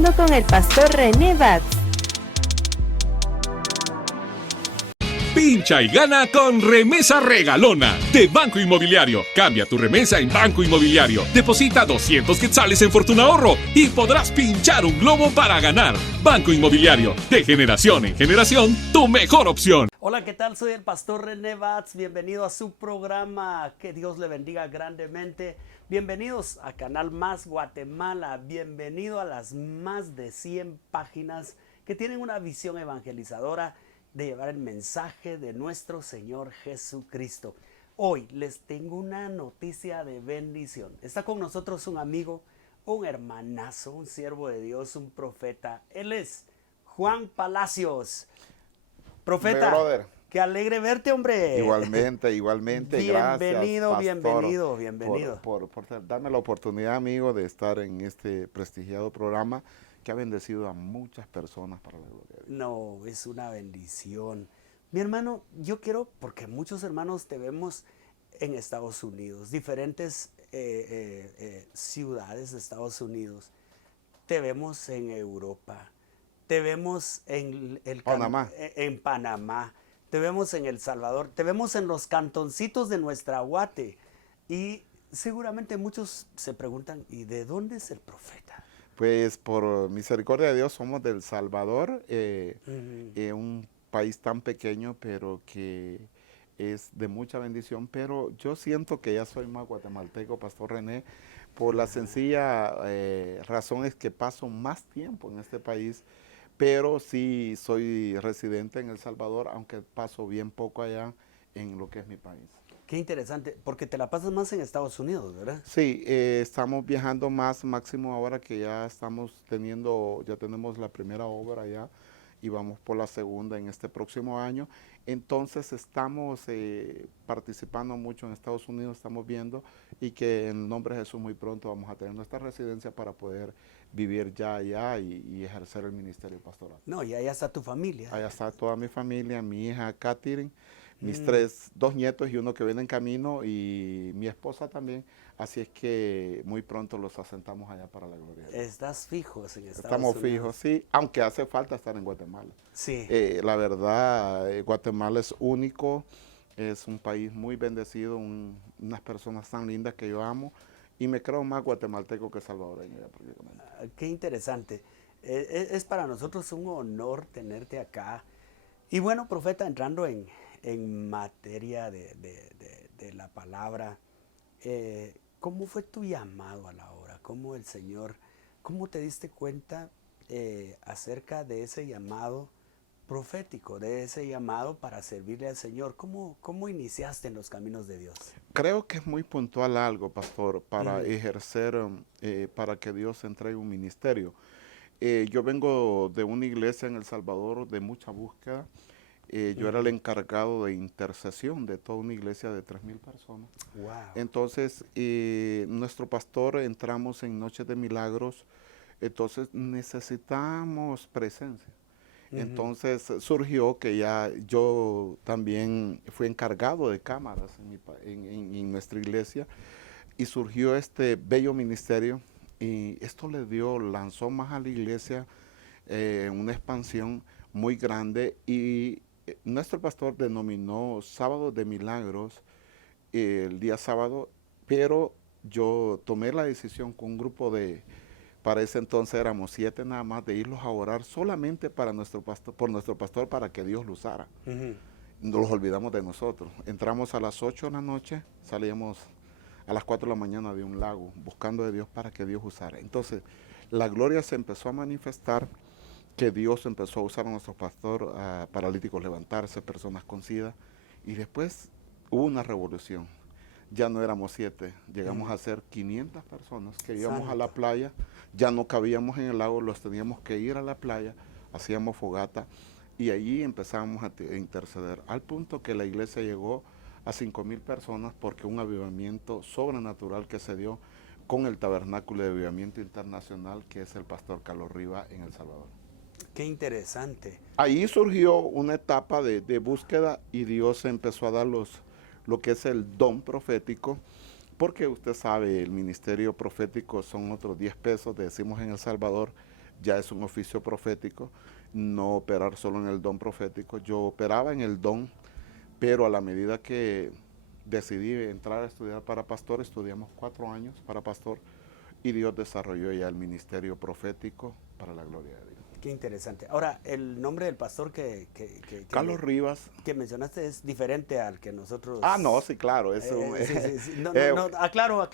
Conectando con el pastor René Batz. Pincha y gana con Remesa Regalona de Banco Inmobiliario. Cambia tu remesa en Banco Inmobiliario. Deposita 200 quetzales en Fortuna Ahorro y podrás pinchar un globo para ganar. Banco Inmobiliario, de generación en generación, tu mejor opción. Hola, ¿qué tal? Soy el pastor René Batz. Bienvenido a su programa. Que Dios le bendiga grandemente. Bienvenidos a Canal Más Guatemala. Bienvenido a las más de 100 páginas que tienen una visión evangelizadora de llevar el mensaje de nuestro Señor Jesucristo. Hoy les tengo una noticia de bendición. Está con nosotros un amigo, un hermanazo, un siervo de Dios, un profeta. Él es Juan Palacios. Profeta, qué alegre verte, hombre. Igualmente, bienvenido, gracias, pastor, bienvenido. Por darme la oportunidad, amigo, de estar en este prestigiado programa que ha bendecido a muchas personas para la gloria de Dios. No, es una bendición. Mi hermano, yo quiero, porque muchos hermanos te vemos en Estados Unidos, diferentes ciudades de Estados Unidos. Te vemos en Europa, te vemos en Panamá, te vemos en El Salvador, te vemos en los cantoncitos de nuestra Guate. Y seguramente muchos se preguntan, ¿y de dónde es el profeta? Pues por misericordia de Dios somos de El Salvador, un país tan pequeño pero que es de mucha bendición, pero yo siento que ya soy más guatemalteco, pastor René, por la sencilla razón es que paso más tiempo en este país, pero sí soy residente en El Salvador, aunque paso bien poco allá en lo que es mi país. Qué interesante, porque te la pasas más en Estados Unidos, ¿verdad? Sí, estamos viajando más, máximo ahora que ya tenemos la primera obra ya y vamos por la segunda en este próximo año. Entonces estamos participando mucho en Estados Unidos, estamos viendo y que en el nombre de Jesús muy pronto vamos a tener nuestra residencia para poder vivir ya allá y ejercer el ministerio pastoral. No, y allá está tu familia. Allá está toda mi familia, mi hija Catherine, mis dos nietos y uno que viene en camino y mi esposa también. Así es que muy pronto los asentamos allá para la gloria de Dios. ¿Estás fijos en Estados Unidos? Estamos fijos, sí, aunque hace falta estar en Guatemala. Sí. La verdad, Guatemala es único, es un país muy bendecido, unas personas tan lindas que yo amo y me creo más guatemalteco que salvadoreño. Qué interesante. Es para nosotros un honor tenerte acá. Y bueno, profeta, entrando en materia de la palabra, ¿cómo fue tu llamado a la obra? ¿Cómo te diste cuenta acerca de ese llamado profético, de ese llamado para servirle al Señor? ¿Cómo iniciaste en los caminos de Dios? Creo que es muy puntual algo, pastor, para ejercer, para que Dios entregue un ministerio. Yo vengo de una iglesia en El Salvador de mucha búsqueda. Yo era el encargado de intercesión de toda una iglesia de 3,000 personas. Wow. Entonces, nuestro pastor entramos en Noches de Milagros, entonces necesitamos presencia. Entonces surgió que ya yo también fui encargado de cámaras en nuestra iglesia y surgió este bello ministerio y esto lanzó más a la iglesia una expansión muy grande y nuestro pastor denominó Sábado de Milagros el día sábado, pero yo tomé la decisión con un grupo para ese entonces éramos 7 nada más, de irlos a orar solamente por nuestro pastor para que Dios lo usara. Nos olvidamos de nosotros. Entramos a las 8 de la noche, salíamos a las 4 de la mañana de un lago, buscando de Dios para que Dios usara. Entonces, la gloria se empezó a manifestar, que Dios empezó a usar a nuestro pastor, a paralíticos levantarse, personas con SIDA, y después hubo una revolución. Ya no éramos 7, llegamos a ser 500 personas que íbamos a la playa, ya no cabíamos en el lago, los teníamos que ir a la playa, hacíamos fogata y allí empezábamos a interceder, al punto que la iglesia llegó a 5,000 personas porque un avivamiento sobrenatural que se dio con el Tabernáculo de Avivamiento Internacional, que es el pastor Carlos Riva en El Salvador. Qué interesante. Ahí surgió una etapa de búsqueda y Dios empezó a dar lo que es el don profético, porque usted sabe, el ministerio profético son otros 10 pesos, decimos en El Salvador, ya es un oficio profético, no operar solo en el don profético. Yo operaba en el don, pero a la medida que decidí entrar a estudiar para pastor, estudiamos 4 años para pastor, y Dios desarrolló ya el ministerio profético para la gloria de Dios. Qué interesante. Ahora, el nombre del pastor que Carlos Rivas. que mencionaste es diferente al que nosotros... Ah, no, sí, claro. Es sí. Aclaro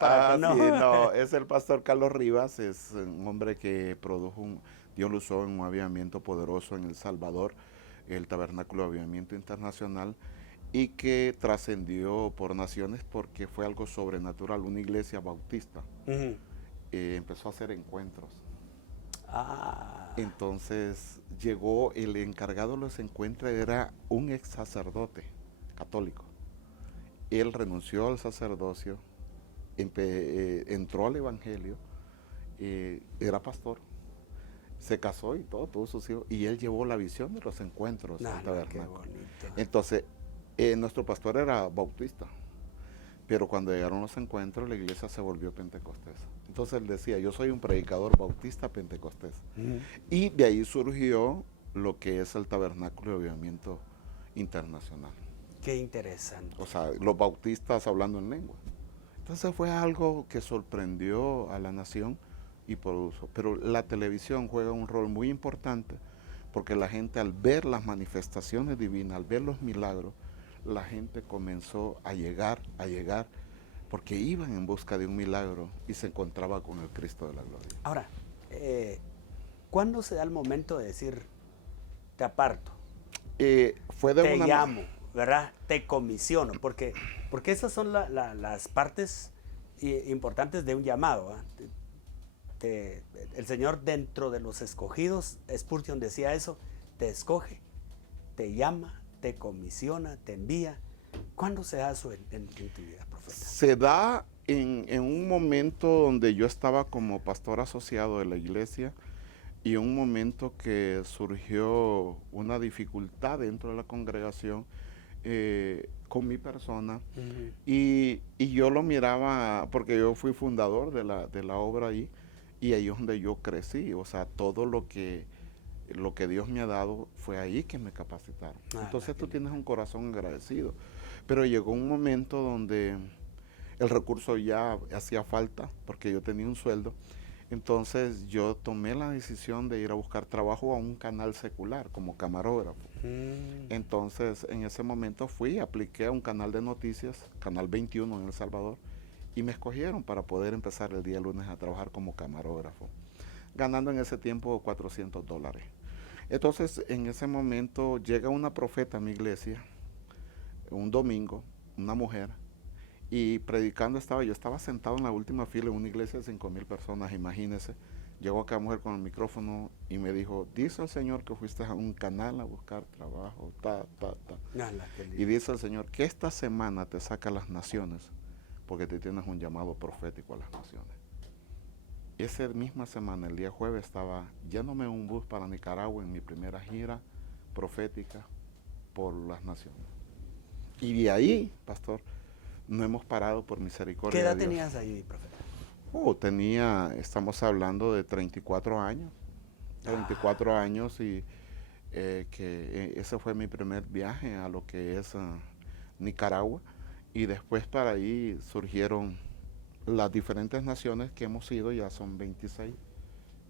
para que no... Sí, no, es el pastor Carlos Rivas, es un hombre que Dios lo usó en un avivamiento poderoso en El Salvador, el Tabernáculo de Avivamiento Internacional, y que trascendió por naciones porque fue algo sobrenatural, una iglesia bautista. Empezó a hacer encuentros. Entonces llegó el encargado de los encuentros, era un ex sacerdote católico. Él renunció al sacerdocio, entró al evangelio, era pastor, se casó y todo, tuvo sus hijos, y él llevó la visión de los encuentros al tabernáculo. Entonces, nuestro pastor era bautista, pero cuando llegaron los encuentros, la iglesia se volvió pentecostés. Entonces él decía, yo soy un predicador bautista pentecostés. Y de ahí surgió lo que es el Tabernáculo de Avivamiento Internacional. Qué interesante. O sea, los bautistas hablando en lengua. Entonces fue algo que sorprendió a la nación y produjo. Pero la televisión juega un rol muy importante porque la gente, al ver las manifestaciones divinas, al ver los milagros, la gente comenzó a llegar, porque iban en busca de un milagro y se encontraba con el Cristo de la gloria. Ahora, ¿cuándo se da el momento de decir, te aparto? Fue de te una llamo, ¿verdad? Te comisiono, porque esas son las partes importantes de un llamado. El Señor, dentro de los escogidos, Spurgeon decía eso, te escoge, te llama, te comisiona, te envía. ¿Cuándo se da eso en tu vida, profeta? Se da en un momento donde yo estaba como pastor asociado de la iglesia y un momento que surgió una dificultad dentro de la congregación con mi persona. Y yo lo miraba, porque yo fui fundador de la obra ahí, y ahí es donde yo crecí. O sea, todo lo que Dios me ha dado fue ahí que me capacitaron. Entonces tú tienes un corazón agradecido. Pero llegó un momento donde el recurso ya hacía falta, porque yo tenía un sueldo. Entonces yo tomé la decisión de ir a buscar trabajo a un canal secular como camarógrafo. Entonces en ese momento apliqué a un canal de noticias, Canal 21 en El Salvador, y me escogieron para poder empezar el día lunes a trabajar como camarógrafo, ganando en ese tiempo $400. Entonces en ese momento llega una profeta a mi iglesia, un domingo, una mujer, y predicando yo estaba sentado en la última fila en una iglesia de 5,000 personas, imagínense. Llegó aquella mujer con el micrófono y me dijo, dice el Señor que fuiste a un canal a buscar trabajo, y dice el Señor que esta semana te saca a las naciones porque te tienes un llamado profético a las naciones. Esa misma semana, el día jueves, estaba yéndome en un bus para Nicaragua en mi primera gira profética por las naciones. Y de ahí, pastor, no hemos parado por misericordia de Dios. ¿Qué edad tenías ahí, profeta? Estamos hablando de 34 años. 34 años y ese fue mi primer viaje a lo que es Nicaragua. Y después para ahí surgieron las diferentes naciones que hemos ido, ya son 26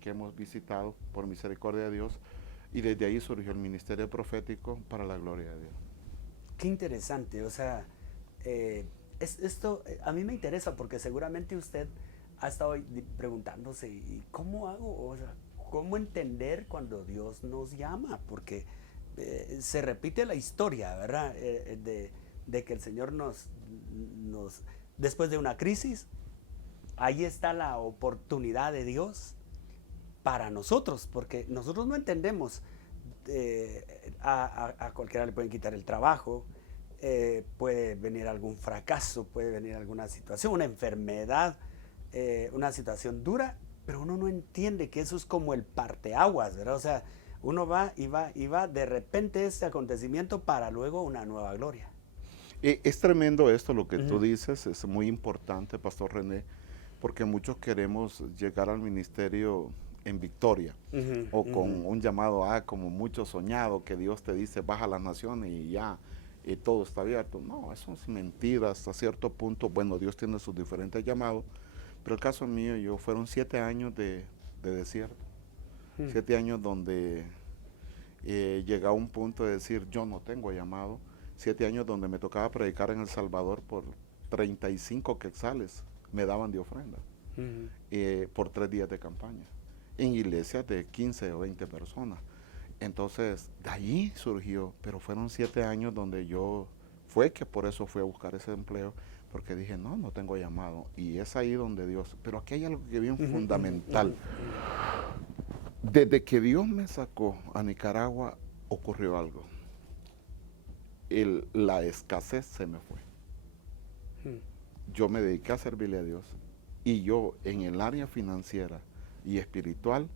que hemos visitado por misericordia de Dios. Y desde ahí surgió el ministerio profético para la gloria de Dios. Qué interesante, o sea, esto a mí me interesa porque seguramente usted ha estado preguntándose, ¿y cómo hago? O sea, ¿cómo entender cuando Dios nos llama? Porque se repite la historia, ¿verdad? De que el Señor nos, después de una crisis, ahí está la oportunidad de Dios para nosotros, porque nosotros no entendemos. A cualquiera le pueden quitar el trabajo, puede venir algún fracaso, puede venir alguna situación, una enfermedad, una situación dura, pero uno no entiende que eso es como el parteaguas, ¿verdad? O sea, uno va y va, de repente ese acontecimiento para luego una nueva gloria. Es tremendo esto, lo que tú dices, es muy importante, Pastor René, porque muchos queremos llegar al ministerio en victoria, Ujú, o con ujú. un llamado a como mucho soñado, que Dios te dice, baja a las naciones y ya, y todo está abierto. No, eso es mentira hasta cierto punto. Bueno, Dios tiene sus diferentes llamados, pero el caso mío, fueron 7 años de desierto, 7 años donde llegué a un punto de decir, yo no tengo llamado, 7 años donde me tocaba predicar en El Salvador por 35 quetzales, me daban de ofrenda, Ujú. por 3 días de campaña, en iglesias de 15 o 20 personas. Entonces, de allí surgió, pero fueron 7 años donde fue que por eso fui a buscar ese empleo, porque dije, no, no tengo llamado. Y es ahí donde Dios, pero aquí hay algo que bien Ujú, ujú, fundamental. ujú, ujú. Desde que Dios me sacó a Nicaragua, ocurrió algo. La escasez se me fue. Yo me dediqué a servirle a Dios, y yo en el área financiera y espiritual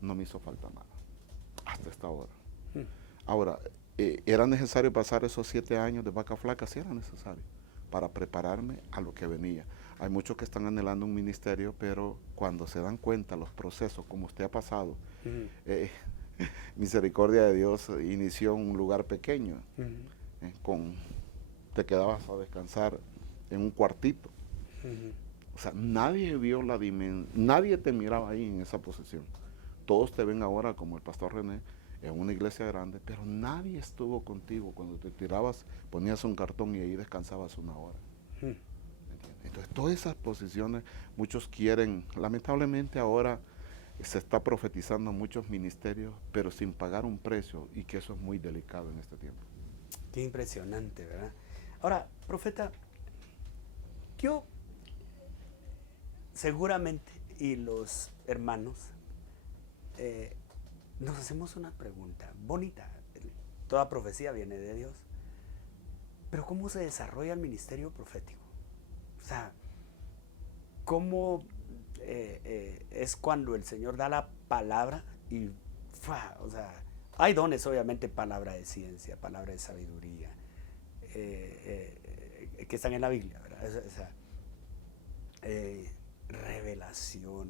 no me hizo falta nada, hasta esta hora. Ahora, ¿era necesario pasar esos 7 años de vaca flaca? Sí, era necesario, para prepararme a lo que venía. Hay muchos que están anhelando un ministerio, pero cuando se dan cuenta los procesos, como usted ha pasado, Ujú, eh, misericordia de Dios inició en un lugar pequeño, ujú, te quedabas a descansar en un cuartito. ujú. O sea, nadie vio la dimensión, nadie te miraba ahí en esa posición. Todos te ven ahora como el pastor René en una iglesia grande, pero nadie estuvo contigo cuando te tirabas, ponías un cartón y ahí descansabas 1 hora. Ujú. ¿Entiendes? Entonces, todas esas posiciones, muchos quieren, lamentablemente ahora se está profetizando muchos ministerios, pero sin pagar un precio, y que eso es muy delicado en este tiempo. Qué impresionante, ¿verdad? Ahora, profeta, yo seguramente y los hermanos eh, nos hacemos una pregunta bonita. Toda profecía viene de Dios. Pero ¿cómo se desarrolla el ministerio profético? O sea, ¿cómo es cuando el Señor da la palabra y, ¡fua! O sea, hay dones, obviamente, palabra de ciencia, palabra de sabiduría, que están en la Biblia, ¿verdad? O sea, revelación.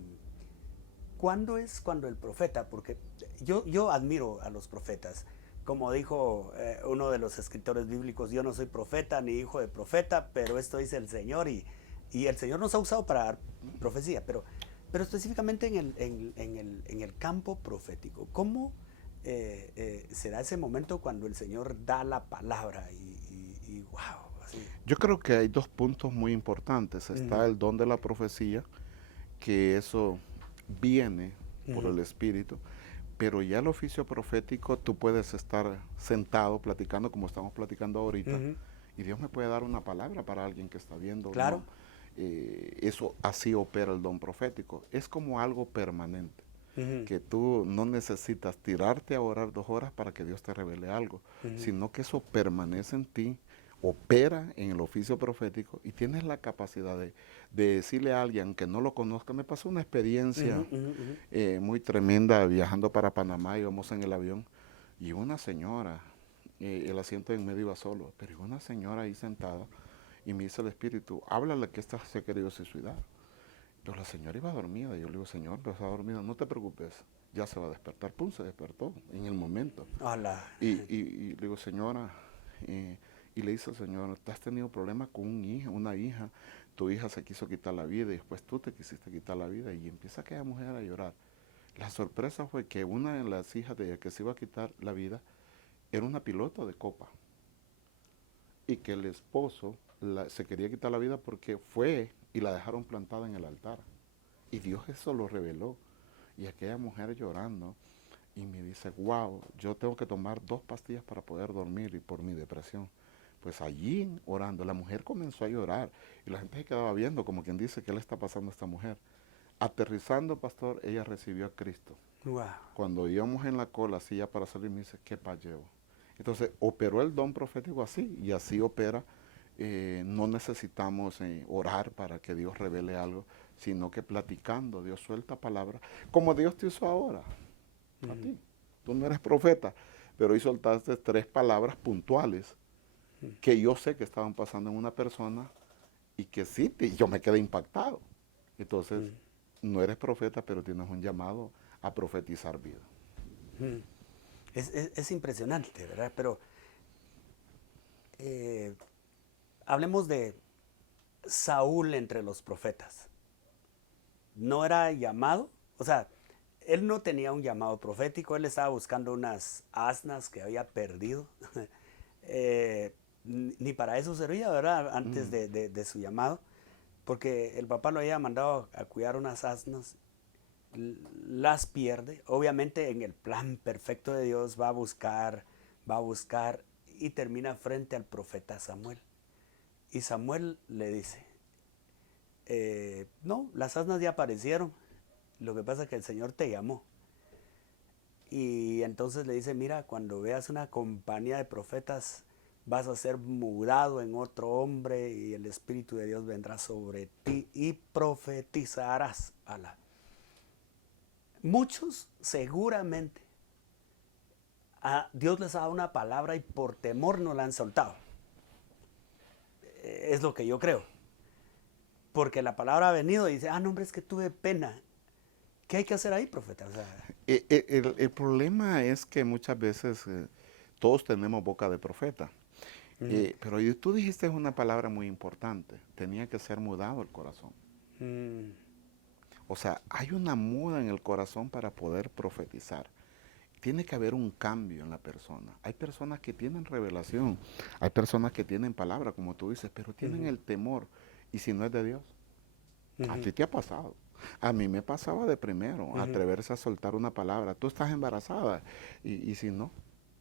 ¿Cuándo es cuando el profeta? Porque yo admiro a los profetas. Como dijo uno de los escritores bíblicos, yo no soy profeta ni hijo de profeta, pero esto dice el Señor, y el Señor nos ha usado para dar profecía, pero específicamente en el campo profético. ¿Cómo se da ese momento cuando el Señor da la palabra y wow? Así. Yo creo que hay 2 puntos muy importantes. Está el don de la profecía, que eso viene por el Espíritu, pero ya el oficio profético, tú puedes estar sentado platicando como estamos platicando ahorita, y Dios me puede dar una palabra para alguien que está viendo. Claro. ¿No? Eso así opera el don profético. Es como algo permanente, que tú no necesitas tirarte a orar 2 horas para que Dios te revele algo, sino que eso permanece en ti, opera en el oficio profético, y tienes la capacidad de decirle a alguien que no lo conozca. Me pasó una experiencia muy tremenda viajando para Panamá. Íbamos en el avión y una señora, el asiento en medio iba solo, pero una señora ahí sentada, y me dice el Espíritu, háblale que esta se ha querido suicidar. Pero la señora iba dormida. Yo le digo, Señor, pero está dormida, no te preocupes, ya se va a despertar. Pum, se despertó en el momento. Hola. Y le digo, señora, y le dice al Señor, ¿te has tenido problemas con una hija? Tu hija se quiso quitar la vida y después tú te quisiste quitar la vida. Y empieza aquella mujer a llorar. La sorpresa fue que una de las hijas de ella que se iba a quitar la vida era una piloto de copa, y que el esposo se quería quitar la vida porque fue y la dejaron plantada en el altar. Y Dios eso lo reveló. Y aquella mujer llorando, y me dice, wow, yo tengo que tomar 2 pastillas para poder dormir y por mi depresión. Pues allí orando, la mujer comenzó a llorar, y la gente se quedaba viendo como quien dice, ¿qué le está pasando a esta mujer? Aterrizando, pastor, ella recibió a Cristo. Wow. Cuando íbamos en la cola, así ya para salir, me dice, ¿qué paz llevo? Entonces, operó el don profético así, y así opera. No necesitamos orar para que Dios revele algo, sino que platicando, Dios suelta palabras, como Dios te hizo ahora, a ti. Tú no eres profeta, pero hoy soltaste 3 palabras puntuales que yo sé que estaban pasando en una persona, y que sí, yo me quedé impactado. Entonces, no eres profeta, pero tienes un llamado a profetizar vida. Es impresionante, ¿verdad? Pero hablemos de Saúl entre los profetas. ¿No era llamado? O sea, él no tenía un llamado profético, él estaba buscando unas asnas que había perdido. Ni para eso servía, ¿verdad? Antes de su llamado, porque el papá lo había mandado a cuidar unas asnas, las pierde. Obviamente en el plan perfecto de Dios va a buscar y termina frente al profeta Samuel. Y Samuel le dice, no, las asnas ya aparecieron, lo que pasa es que el Señor te llamó. Y entonces le dice, mira, cuando veas una compañía de profetas, vas a ser mudado en otro hombre y el Espíritu de Dios vendrá sobre ti y profetizarás. Muchos seguramente a Dios les ha dado una palabra y por temor no la han soltado. Es lo que yo creo. Porque la palabra ha venido y dice, no, hombre, es que tuve pena. ¿Qué hay que hacer ahí, profeta? O sea, El problema es que muchas veces todos tenemos boca de profeta. Pero tú dijiste una palabra muy importante. Tenía que ser mudado el corazón. O sea, hay una muda en el corazón para poder profetizar. Tiene que haber un cambio en la persona. Hay personas que tienen revelación. Hay personas que tienen palabra, como tú dices, pero tienen el temor. ¿Y si no es de Dios? A ti te ha pasado. A mí me pasaba de primero, atreverse a soltar una palabra. Tú estás embarazada. ¿Y si no?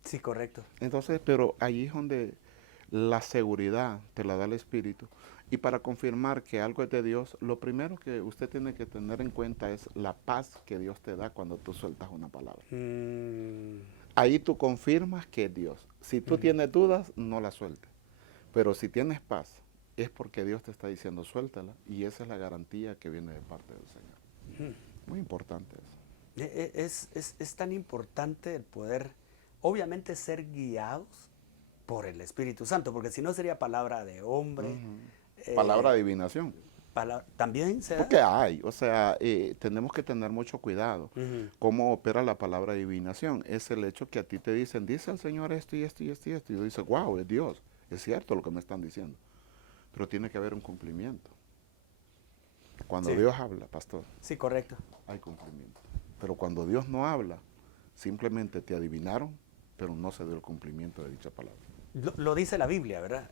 Sí, correcto. Entonces, pero ahí es donde la seguridad te la da el Espíritu. Y para confirmar que algo es de Dios, lo primero que usted tiene que tener en cuenta es la paz que Dios te da cuando tú sueltas una palabra. Ahí tú confirmas que es Dios. Si tú tienes dudas, no la sueltes. Pero si tienes paz, es porque Dios te está diciendo suéltala. Y esa es la garantía que viene de parte del Señor. Muy importante eso. Es tan importante el poder, obviamente, ser guiados por el Espíritu Santo, porque si no sería palabra de hombre. Palabra de adivinación. También se da. Porque hay, o sea, tenemos que tener mucho cuidado. ¿Cómo opera la palabra adivinación? Es el hecho que a ti te dicen, dice el Señor esto y esto y esto y esto. Y tú dices, wow, es Dios. Es cierto lo que me están diciendo. Pero tiene que haber un cumplimiento. Cuando Dios habla, pastor. Sí, correcto. Hay cumplimiento. Pero cuando Dios no habla, simplemente te adivinaron, pero no se dio el cumplimiento de dicha palabra. Lo dice la Biblia, ¿verdad?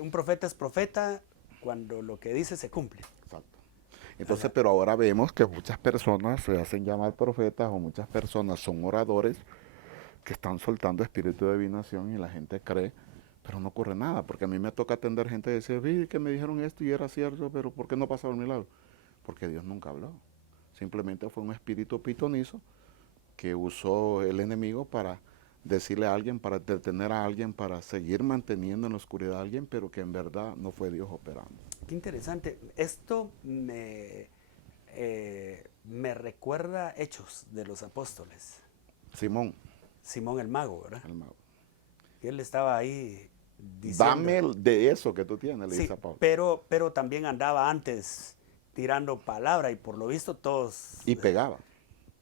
Un profeta es profeta cuando lo que dice se cumple. Exacto. Entonces, pero ahora vemos que muchas personas se hacen llamar profetas o muchas personas son oradores que están soltando espíritu de adivinación y la gente cree, pero no ocurre nada. Porque a mí me toca atender gente y decir, vi que me dijeron esto y era cierto, pero ¿por qué no pasó el milagro? Porque Dios nunca habló. Simplemente fue un espíritu pitonizo que usó el enemigo para decirle a alguien, para detener a alguien, para seguir manteniendo en la oscuridad a alguien, pero que en verdad no fue Dios operando. Qué interesante. Esto me recuerda Hechos de los Apóstoles. Simón el mago, ¿verdad? el mago. Y él estaba ahí diciendo... Dame de eso que tú tienes, le dice a Pablo. Pero también andaba antes tirando palabra y por lo visto todos... Y pegaba.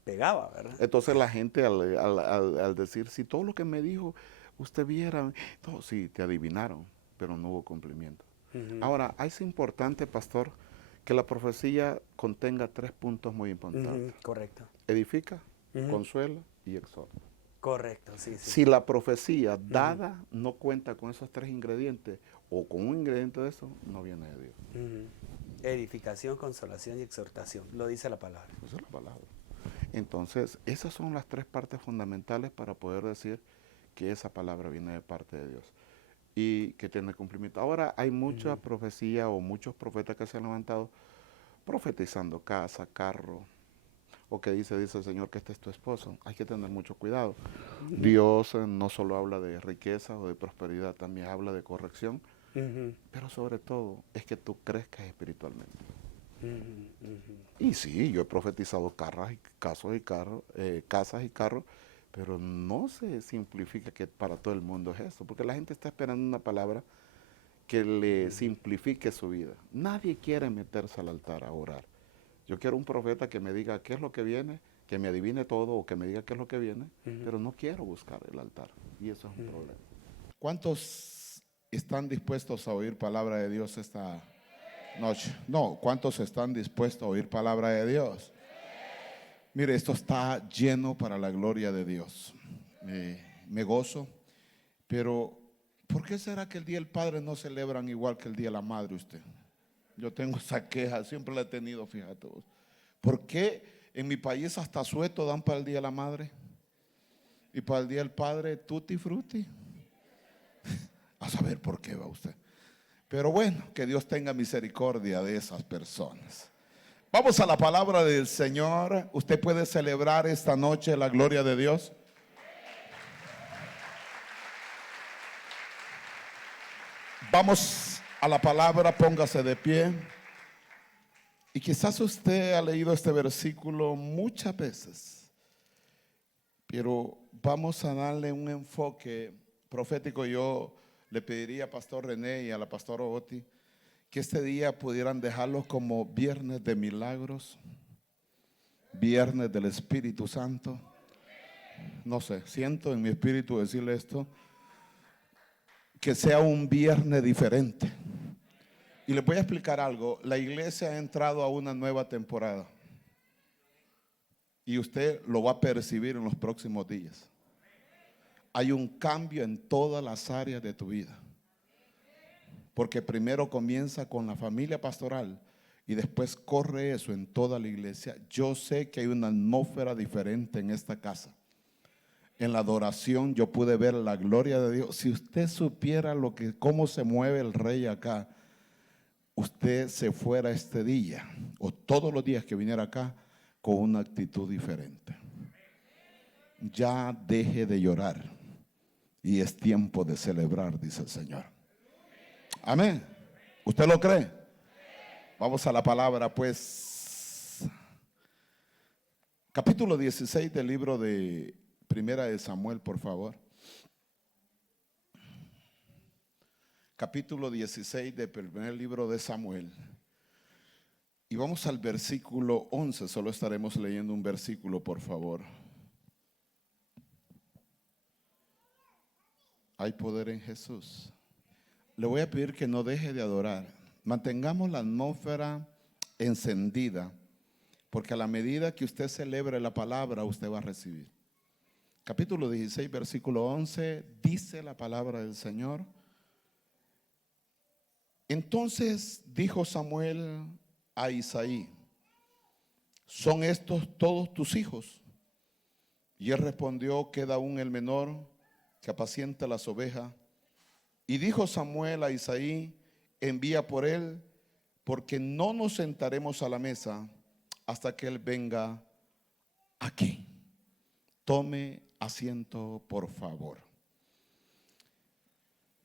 Pegaba, ¿verdad? Entonces la gente al decir, si todo lo que me dijo, usted viera, no, sí, te adivinaron, pero no hubo cumplimiento. Ahora, es importante, pastor, que la profecía contenga 3 puntos muy importantes. Correcto. Edifica, consuela y exhorta. Correcto, sí. Si la profecía dada no cuenta con esos 3 ingredientes, o con un ingrediente de eso, no viene de Dios. Edificación, consolación y exhortación, lo dice la palabra. Esa es la palabra. Entonces, esas son las 3 partes fundamentales para poder decir que esa palabra viene de parte de Dios y que tiene cumplimiento. Ahora hay mucha profecía o muchos profetas que se han levantado profetizando casa, carro, o que dice el Señor que este es tu esposo. Hay que tener mucho cuidado. Dios no solo habla de riqueza o de prosperidad, también habla de corrección, pero sobre todo es que tú crezcas espiritualmente. Y sí, yo he profetizado casas y carros, pero no se simplifica que para todo el mundo es eso, porque la gente está esperando una palabra que le simplifique su vida. Nadie quiere meterse al altar a orar. Yo quiero un profeta que me diga qué es lo que viene, que me adivine todo o que me diga qué es lo que viene, pero no quiero buscar el altar. Y eso es un problema. ¿Cuántos están dispuestos a oír palabra de Dios esta noche? No, ¿cuántos están dispuestos a oír palabra de Dios? Mire, esto está lleno para la gloria de Dios. Me gozo, pero ¿por qué será que el Día del Padre no celebran igual que el Día de la Madre usted? Yo tengo esa queja, siempre la he tenido, fíjate vos. ¿Por qué en mi país hasta sueto dan para el Día de la Madre? Y para el Día del Padre, tutti frutti. A saber por qué va usted. Pero bueno, que Dios tenga misericordia de esas personas. Vamos a la palabra del Señor. ¿Usted puede celebrar esta noche la gloria de Dios? Vamos a la palabra, póngase de pie. Y quizás usted ha leído este versículo muchas veces, pero vamos a darle un enfoque profético. Yo le pediría a Pastor René y a la Pastora Oti que este día pudieran dejarlo como viernes de milagros, viernes del Espíritu Santo. No sé, siento en mi espíritu decirle esto, que sea un viernes diferente. Y les voy a explicar algo. La iglesia ha entrado a una nueva temporada y usted lo va a percibir en los próximos días. Hay un cambio en todas las áreas de tu vida, porque primero comienza con la familia pastoral y después corre eso en toda la iglesia. Yo sé que hay una atmósfera diferente en esta casa. En la adoración yo pude ver la gloria de Dios. Si usted supiera cómo se mueve el rey acá, usted se fuera este día o todos los días que viniera acá con una actitud diferente. Ya deje de llorar y es tiempo de celebrar, dice el Señor. Amén. ¿Usted lo cree? Vamos a la palabra, pues. Capítulo 16 del libro de Primera de Samuel, por favor. Capítulo 16 del primer libro de Samuel. Y vamos al versículo 11. Solo estaremos leyendo un versículo, por favor. Hay poder en Jesús. Le voy a pedir que no deje de adorar. Mantengamos la atmósfera encendida, porque a la medida que usted celebre la palabra, usted va a recibir. Capítulo 16, versículo 11, dice la palabra del Señor. Entonces dijo Samuel a Isaí: ¿son estos todos tus hijos? Y él respondió: queda aún el menor, que apacienta las ovejas. Y dijo Samuel a Isaí: envía por él, porque no nos sentaremos a la mesa hasta que él venga aquí. Tome asiento, por favor.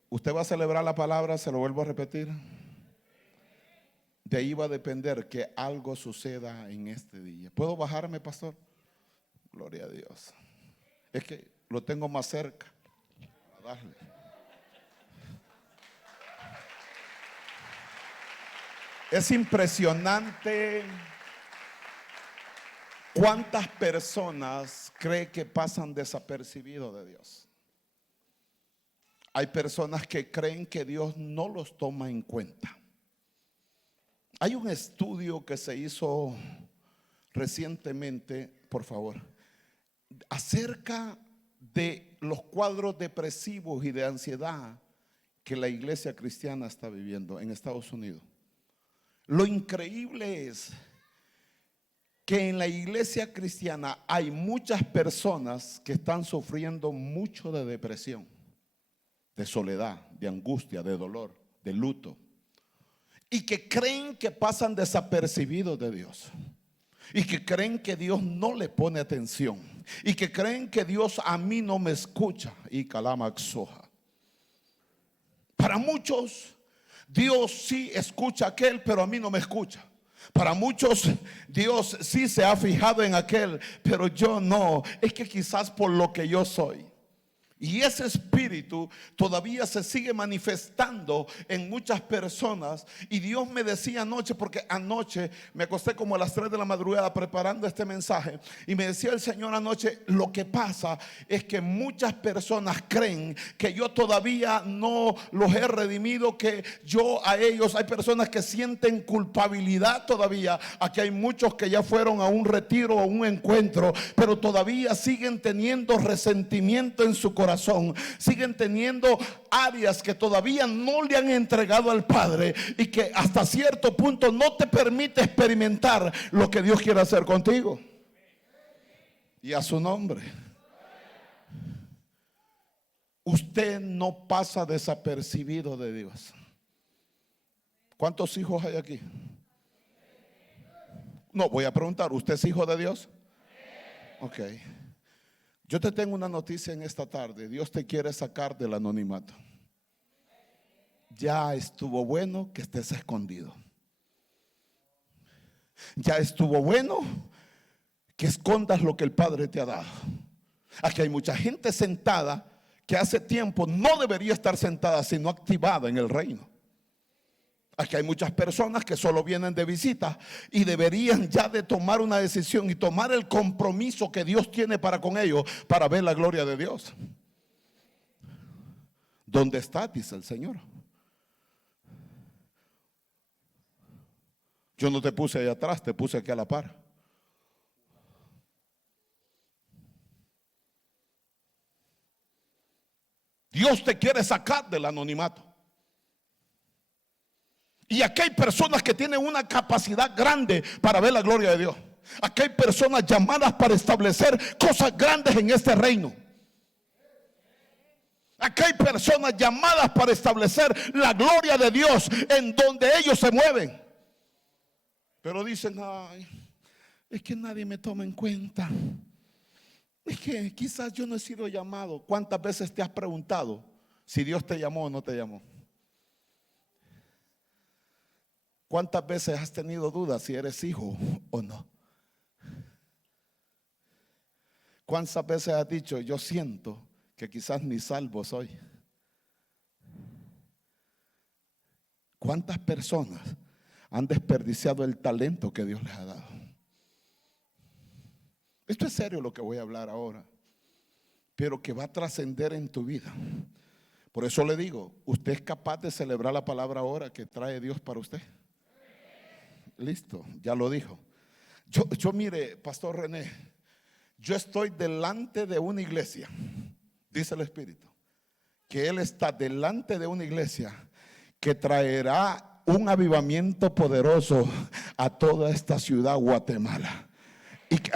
Usted va a celebrar la palabra, se lo vuelvo a repetir. De ahí va a depender que algo suceda en este día. ¿Puedo bajarme, pastor? Gloria a Dios. Es que lo tengo más cerca. A darle. Es impresionante cuántas personas creen que pasan desapercibidos de Dios. Hay personas que creen que Dios no los toma en cuenta. Hay un estudio que se hizo recientemente, por favor, acerca de los cuadros depresivos y de ansiedad que la iglesia cristiana está viviendo en Estados Unidos. Lo increíble es que en la iglesia cristiana hay muchas personas que están sufriendo mucho de depresión, de soledad, de angustia, de dolor, de luto, y que creen que pasan desapercibidos de Dios, y que creen que Dios no le pone atención, y que creen que Dios a mí no me escucha. Y calama exoja. Para muchos Dios sí escucha a aquel, pero a mí no me escucha. Para muchos Dios sí se ha fijado en aquel, pero yo no. Es que quizás por lo que yo soy. Y ese espíritu todavía se sigue manifestando en muchas personas. Y Dios me decía anoche, porque anoche me acosté como a las 3 de la madrugada preparando este mensaje, y me decía el Señor anoche: lo que pasa es que muchas personas creen que yo todavía no los he redimido, que yo a ellos, hay personas que sienten culpabilidad todavía. Aquí hay muchos que ya fueron a un retiro o un encuentro, pero todavía siguen teniendo resentimiento en su corazón. Siguen teniendo áreas que todavía no le han entregado al Padre, y que hasta cierto punto no te permite experimentar lo que Dios quiere hacer contigo. Y a su nombre, usted no pasa desapercibido de Dios. ¿Cuántos hijos hay aquí? No, voy a preguntar, ¿usted es hijo de Dios? Ok. Yo te tengo una noticia en esta tarde. Dios te quiere sacar del anonimato. Ya estuvo bueno que estés escondido. Ya estuvo bueno que escondas lo que el Padre te ha dado. Aquí hay mucha gente sentada que hace tiempo no debería estar sentada, sino activada en el reino. Aquí hay muchas personas que solo vienen de visita y deberían ya de tomar una decisión y tomar el compromiso que Dios tiene para con ellos, para ver la gloria de Dios. ¿Dónde está?, dice el Señor. Yo no te puse ahí atrás, te puse aquí a la par. Dios te quiere sacar del anonimato. Y aquí hay personas que tienen una capacidad grande para ver la gloria de Dios. Aquí hay personas llamadas para establecer cosas grandes en este reino. Aquí hay personas llamadas para establecer la gloria de Dios en donde ellos se mueven. Pero dicen: ay, es que nadie me toma en cuenta. Es que quizás yo no he sido llamado. ¿Cuántas veces te has preguntado si Dios te llamó o no te llamó? ¿Cuántas veces has tenido dudas si eres hijo o no? ¿Cuántas veces has dicho: yo siento que quizás ni salvo soy? ¿Cuántas personas han desperdiciado el talento que Dios les ha dado? Esto es serio lo que voy a hablar ahora, pero que va a trascender en tu vida. Por eso le digo, ¿usted es capaz de celebrar la palabra ahora que trae Dios para usted? Listo, ya lo dijo. Yo mire, Pastor René, yo estoy delante de una iglesia, dice el Espíritu, que Él está delante de una iglesia que traerá un avivamiento poderoso a toda esta ciudad, Guatemala. Y que,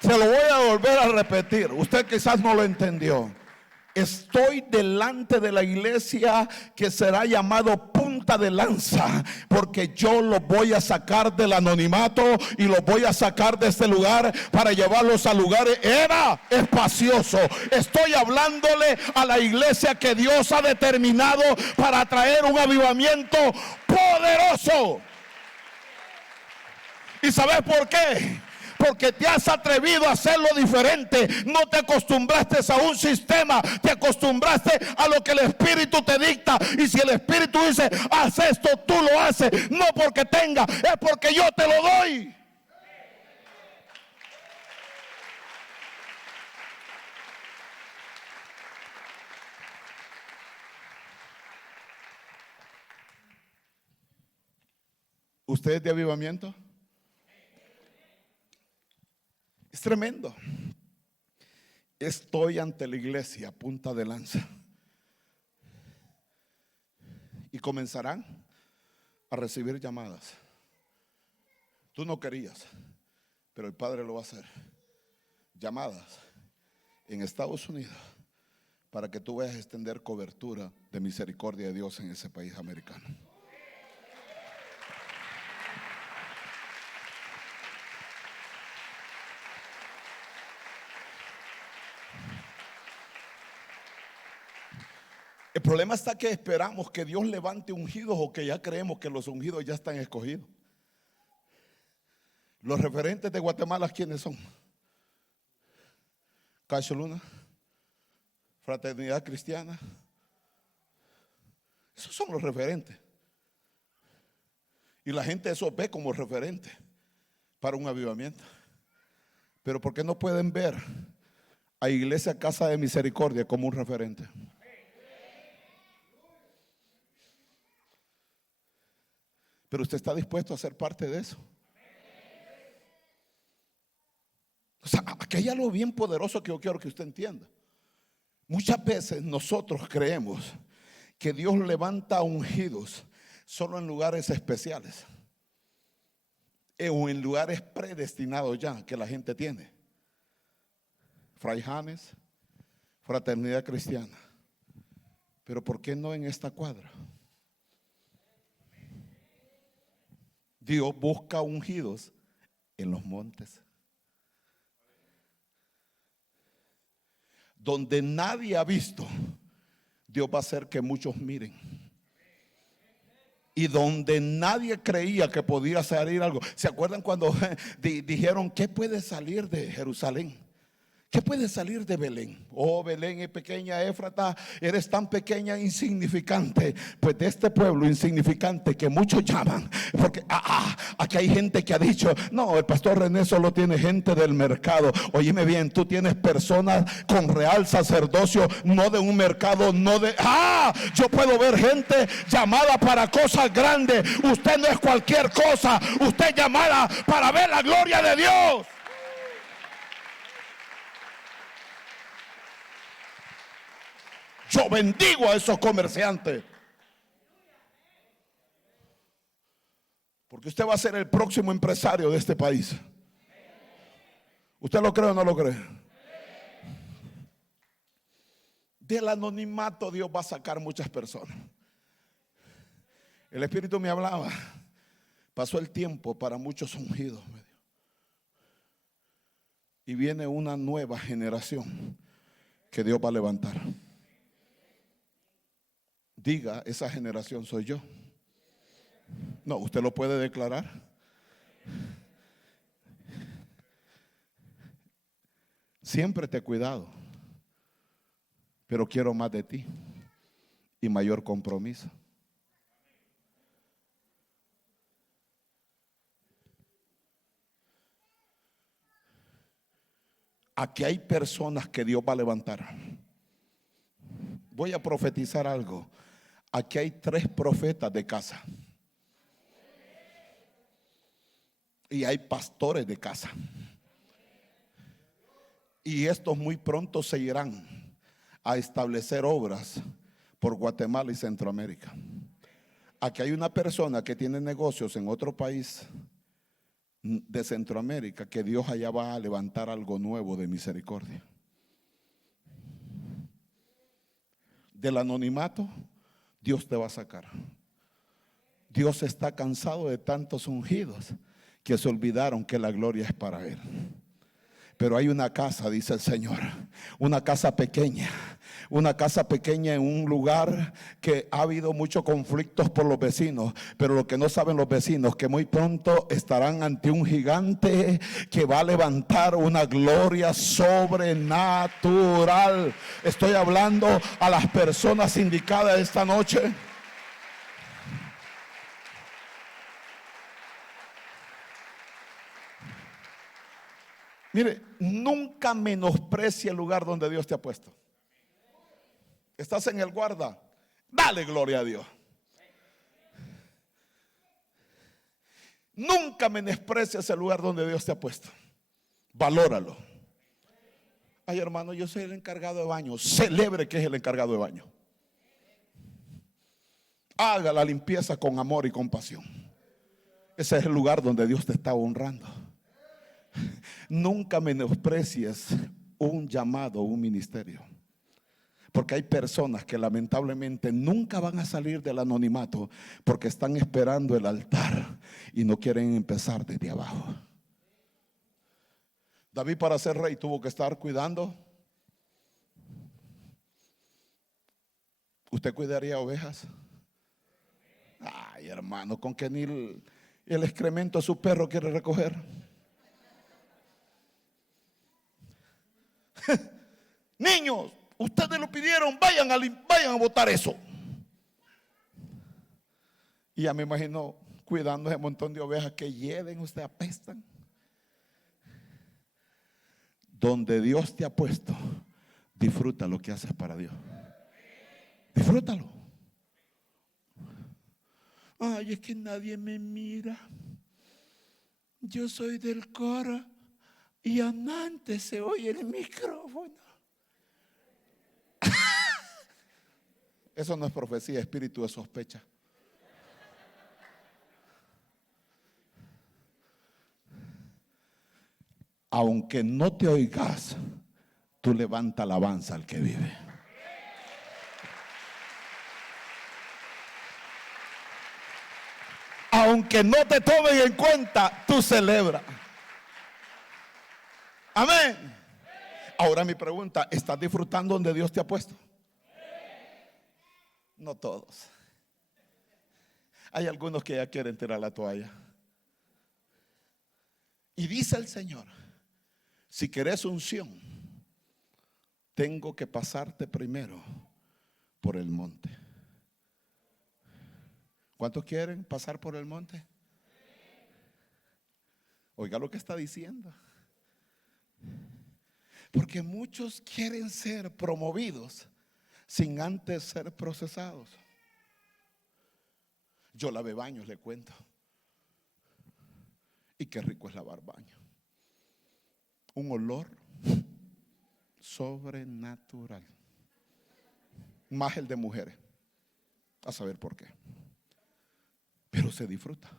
se lo voy a volver a repetir, usted quizás no lo entendió. Estoy delante de la iglesia que será llamado Punta de Lanza, porque yo los voy a sacar del anonimato y los voy a sacar de este lugar para llevarlos a lugares espaciosos. Estoy hablándole a la iglesia que Dios ha determinado para traer un avivamiento poderoso. ¿Y sabes por qué? Porque te has atrevido a hacerlo diferente. No te acostumbraste a un sistema, te acostumbraste a lo que el Espíritu te dicta. Y si el Espíritu dice: haz esto, tú lo haces. No porque tenga, es porque yo te lo doy. ¿Usted es de avivamiento? Es tremendo. Estoy ante la iglesia Punta de Lanza y comenzarán a recibir llamadas. Tú no querías, pero el Padre lo va a hacer. Llamadas en Estados Unidos para que tú vayas a extender cobertura de misericordia de Dios en ese país americano. El problema está que esperamos que Dios levante ungidos, o que ya creemos que los ungidos ya están escogidos. Los referentes de Guatemala, ¿quiénes son? Cacho Luna, Fraternidad Cristiana. Esos son los referentes. Y la gente eso ve como referente para un avivamiento. Pero ¿por qué no pueden ver a Iglesia Casa de Misericordia como un referente? Pero usted está dispuesto a ser parte de eso. O sea, aquí hay algo bien poderoso que yo quiero que usted entienda. Muchas veces nosotros creemos que Dios levanta ungidos solo en lugares especiales o en lugares predestinados ya que la gente tiene. Fray Janes, Fraternidad Cristiana. Pero ¿por qué no en esta cuadra? Dios busca ungidos en los montes, donde nadie ha visto. Dios va a hacer que muchos miren. Y donde nadie creía que podía salir algo. ¿Se acuerdan cuando dijeron qué puede salir de Jerusalén? ¿Qué puede salir de Belén? Oh, Belén es pequeña, Éfrata, eres tan pequeña, insignificante. Pues de este pueblo insignificante que muchos llaman. Porque aquí hay gente que ha dicho, no, el pastor René solo tiene gente del mercado. Óyeme bien, tú tienes personas con real sacerdocio, no de un mercado, no de... yo puedo ver gente llamada para cosas grandes. Usted no es cualquier cosa, usted es llamada para ver la gloria de Dios. Yo bendigo a esos comerciantes, porque usted va a ser el próximo empresario de este país. ¿Usted lo cree o no lo cree? Del anonimato Dios va a sacar muchas personas. El Espíritu me hablaba. Pasó el tiempo para muchos ungidos. Y viene una nueva generación que Dios va a levantar. Diga, esa generación soy yo. No, usted lo puede declarar. Siempre te he cuidado, pero quiero más de ti y mayor compromiso. Aquí hay personas que Dios va a levantar. Voy a profetizar algo. Aquí hay 3 profetas de casa. Y hay pastores de casa. Y estos muy pronto se irán a establecer obras por Guatemala y Centroamérica. Aquí hay una persona que tiene negocios en otro país de Centroamérica, que Dios allá va a levantar algo nuevo de misericordia. Del anonimato Dios te va a sacar. Dios está cansado de tantos ungidos que se olvidaron que la gloria es para Él. Pero hay una casa, dice el Señor, una casa pequeña en un lugar que ha habido muchos conflictos por los vecinos. Pero lo que no saben los vecinos, que muy pronto estarán ante un gigante que va a levantar una gloria sobrenatural. Estoy hablando a las personas indicadas esta noche. Mire, nunca menosprecie el lugar donde Dios te ha puesto. Estás en el guarda, dale gloria a Dios. Nunca menosprecies el lugar donde Dios te ha puesto. Valóralo. Ay, hermano, yo soy el encargado de baño. Celebre que es el encargado de baño. Haga la limpieza con amor y compasión. Ese es el lugar donde Dios te está honrando. Nunca menosprecies un llamado, un ministerio. Porque hay personas que lamentablemente nunca van a salir del anonimato porque están esperando el altar y no quieren empezar desde abajo. David, para ser rey, tuvo que estar cuidando. ¿Usted cuidaría ovejas? Ay, hermano, con que ni el excremento de su perro quiere recoger. Niños, ustedes lo pidieron, vayan a botar eso. Y ya me imagino cuidando ese montón de ovejas que hieden, ustedes apestan. Donde Dios te ha puesto, disfruta lo que haces para Dios. Disfrútalo. Ay, es que nadie me mira. Yo soy del coro y antes se oye el micrófono. Eso no es profecía, espíritu de sospecha. Aunque no te oigas, tú levanta alabanza al que vive. Aunque no te tomen en cuenta, tú celebra. Amén. Ahora mi pregunta, ¿estás disfrutando donde Dios te ha puesto? No todos. Hay algunos que ya quieren tirar la toalla. Y dice el Señor, si querés unción, tengo que pasarte primero por el monte. ¿Cuántos quieren pasar por el monte? Oiga lo que está diciendo. Porque muchos quieren ser promovidos sin antes ser procesados. Yo lavé baños, le cuento. Y qué rico es lavar baños. Un olor sobrenatural. Más el de mujeres. A saber por qué. Pero se disfruta.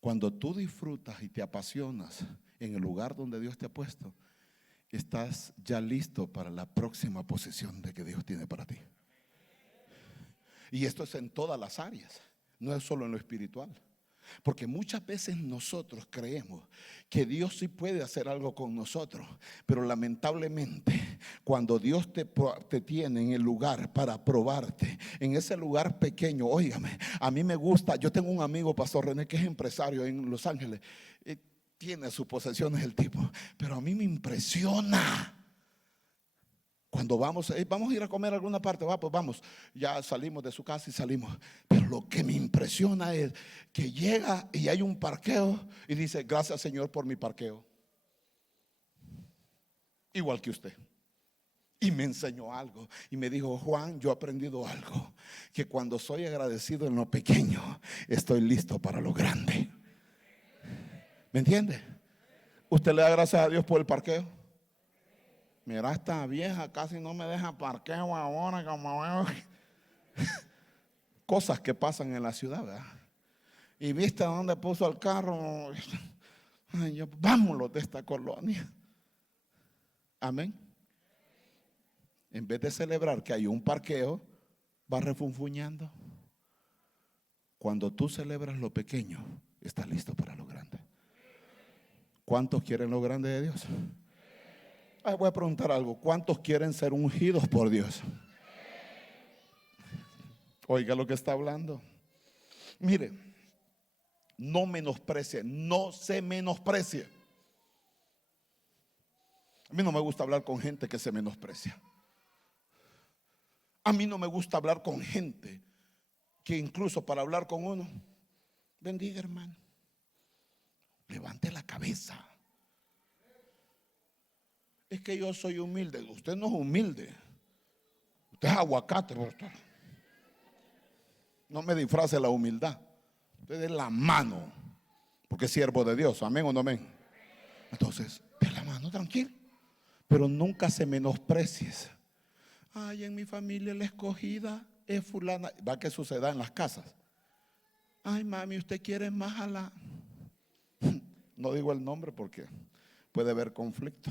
Cuando tú disfrutas y te apasionas en el lugar donde Dios te ha puesto, estás ya listo para la próxima posición de que Dios tiene para ti. Y esto es en todas las áreas, no es solo en lo espiritual. Porque muchas veces nosotros creemos que Dios sí puede hacer algo con nosotros, pero lamentablemente cuando Dios te tiene en el lugar para probarte, en ese lugar pequeño, óigame, a mí me gusta, yo tengo un amigo, Pastor René, que es empresario en Los Ángeles, tiene sus posesiones el tipo, pero a mí me impresiona. Cuando vamos a ir a comer a alguna parte, pues vamos, ya salimos de su casa y salimos. Pero lo que me impresiona es que llega y hay un parqueo y dice, gracias Señor por mi parqueo. Igual que usted. Y me enseñó algo y me dijo, Juan, yo he aprendido algo, que cuando soy agradecido en lo pequeño, estoy listo para lo grande. ¿Me entiende? ¿Usted le da gracias a Dios por el parqueo? Mira, esta vieja casi no me deja parqueo ahora, como veo. Cosas que pasan en la ciudad, ¿verdad? Y viste dónde puso el carro. Ay, vámonos de esta colonia. Amén. En vez de celebrar que hay un parqueo, va refunfuñando. Cuando tú celebras lo pequeño, estás listo para lo grande. ¿Cuántos quieren lo grande de Dios? Voy a preguntar algo. ¿Cuántos quieren ser ungidos por Dios? Oiga lo que está hablando. Mire, no menosprecie, no se menosprecie. A mí no me gusta hablar con gente que se menosprecia. A mí no me gusta hablar con gente que incluso para hablar con uno, bendiga hermano, levante la cabeza. Es que yo soy humilde. Usted no es humilde. Usted es aguacate, pastor. No me disfrace la humildad. Usted es la mano, porque es siervo de Dios. Amén o no amén. Entonces, de la mano, tranquilo. Pero nunca se menosprecies. Ay, en mi familia la escogida es fulana. Va que suceda en las casas. Ay, mami, usted quiere más a la. No digo el nombre porque puede haber conflicto.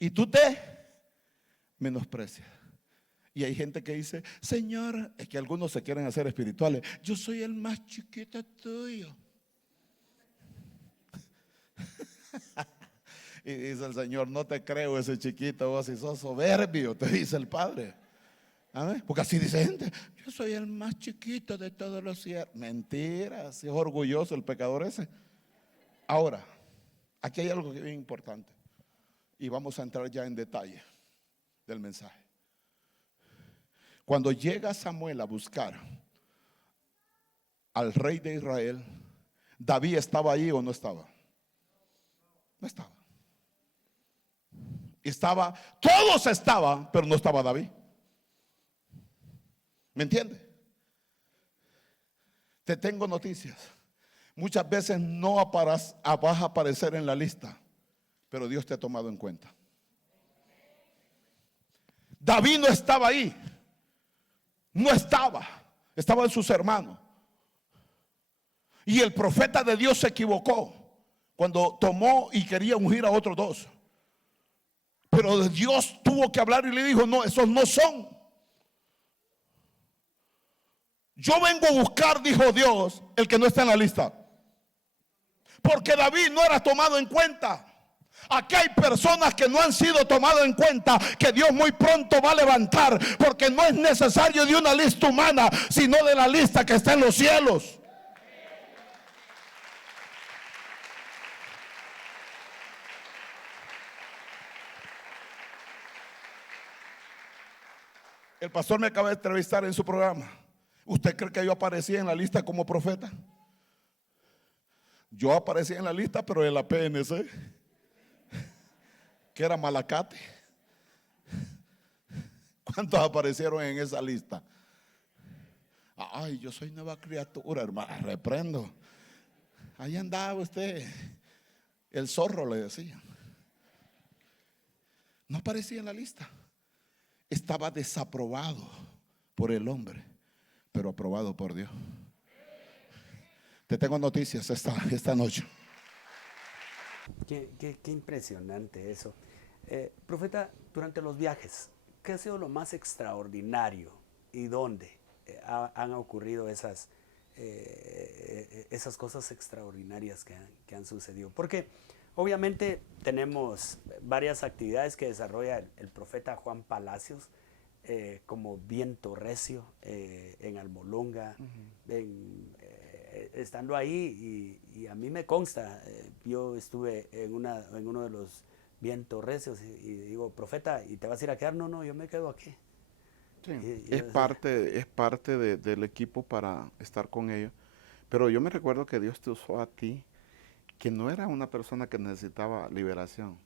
Y tú te menosprecias. Y hay gente que dice, Señor, es que algunos se quieren hacer espirituales. Yo soy el más chiquito tuyo. Y dice el Señor, no te creo ese chiquito, vos si sos soberbio, te dice el Padre. ¿Amén? Porque así dice gente, yo soy el más chiquito de todos los siervos. Mentira, si es orgulloso el pecador ese. Ahora, Aquí hay algo que es bien importante y vamos a entrar ya en detalle del mensaje. Cuando llega Samuel a buscar al rey de Israel, ¿David estaba ahí o no estaba? No estaba. Todos estaban, pero no estaba David. ¿Me entiende? Te tengo noticias. Muchas veces no vas a aparecer en la lista, pero Dios te ha tomado en cuenta. David no estaba ahí. No estaba. Estaba en sus hermanos. Y el profeta de Dios se equivocó cuando tomó y quería ungir a otros dos. Pero Dios tuvo que hablar y le dijo: no, esos no son. Yo vengo a buscar, dijo Dios, el que no está en la lista. Porque David no era tomado en cuenta. Aquí hay personas que no han sido tomadas en cuenta, que Dios muy pronto va a levantar, porque no es necesario de una lista humana, sino de la lista que está en los cielos. El pastor me acaba de entrevistar en su programa. ¿Usted cree que yo aparecía en la lista como profeta? Yo aparecí en la lista, pero de la PNC, que era Malacate. ¿Cuántos aparecieron en esa lista? Ay, yo soy nueva criatura, hermano, reprendo. Ahí andaba usted, el zorro le decían. No aparecía en la lista. Estaba desaprobado por el hombre, pero aprobado por Dios. Te tengo noticias esta noche. Qué impresionante eso. Profeta, durante los viajes, ¿qué ha sido lo más extraordinario y dónde han ocurrido esas cosas extraordinarias que han sucedido? Porque obviamente tenemos varias actividades que desarrolla el profeta Juan Palacios, como Viento Recio en Almolonga, estando ahí, y a mí me consta, yo estuve en uno de los Vientos Recios y digo: profeta, ¿y te vas a ir a quedar? No, yo me quedo aquí. Sí, es parte del equipo para estar con ellos. Pero yo me recuerdo que Dios te usó a ti, que no era una persona que necesitaba liberación.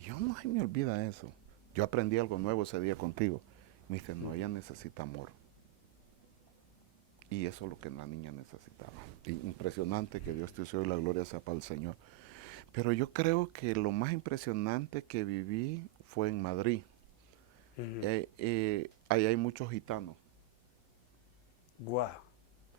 Yo no me olvida eso. Yo aprendí algo nuevo ese día contigo. Me dice: no, ella necesita amor. Y eso es lo que la niña necesitaba. Impresionante que Dios te usó y la gloria sea para el Señor. Pero yo creo que lo más impresionante que viví fue en Madrid. Ahí hay muchos gitanos. Wow.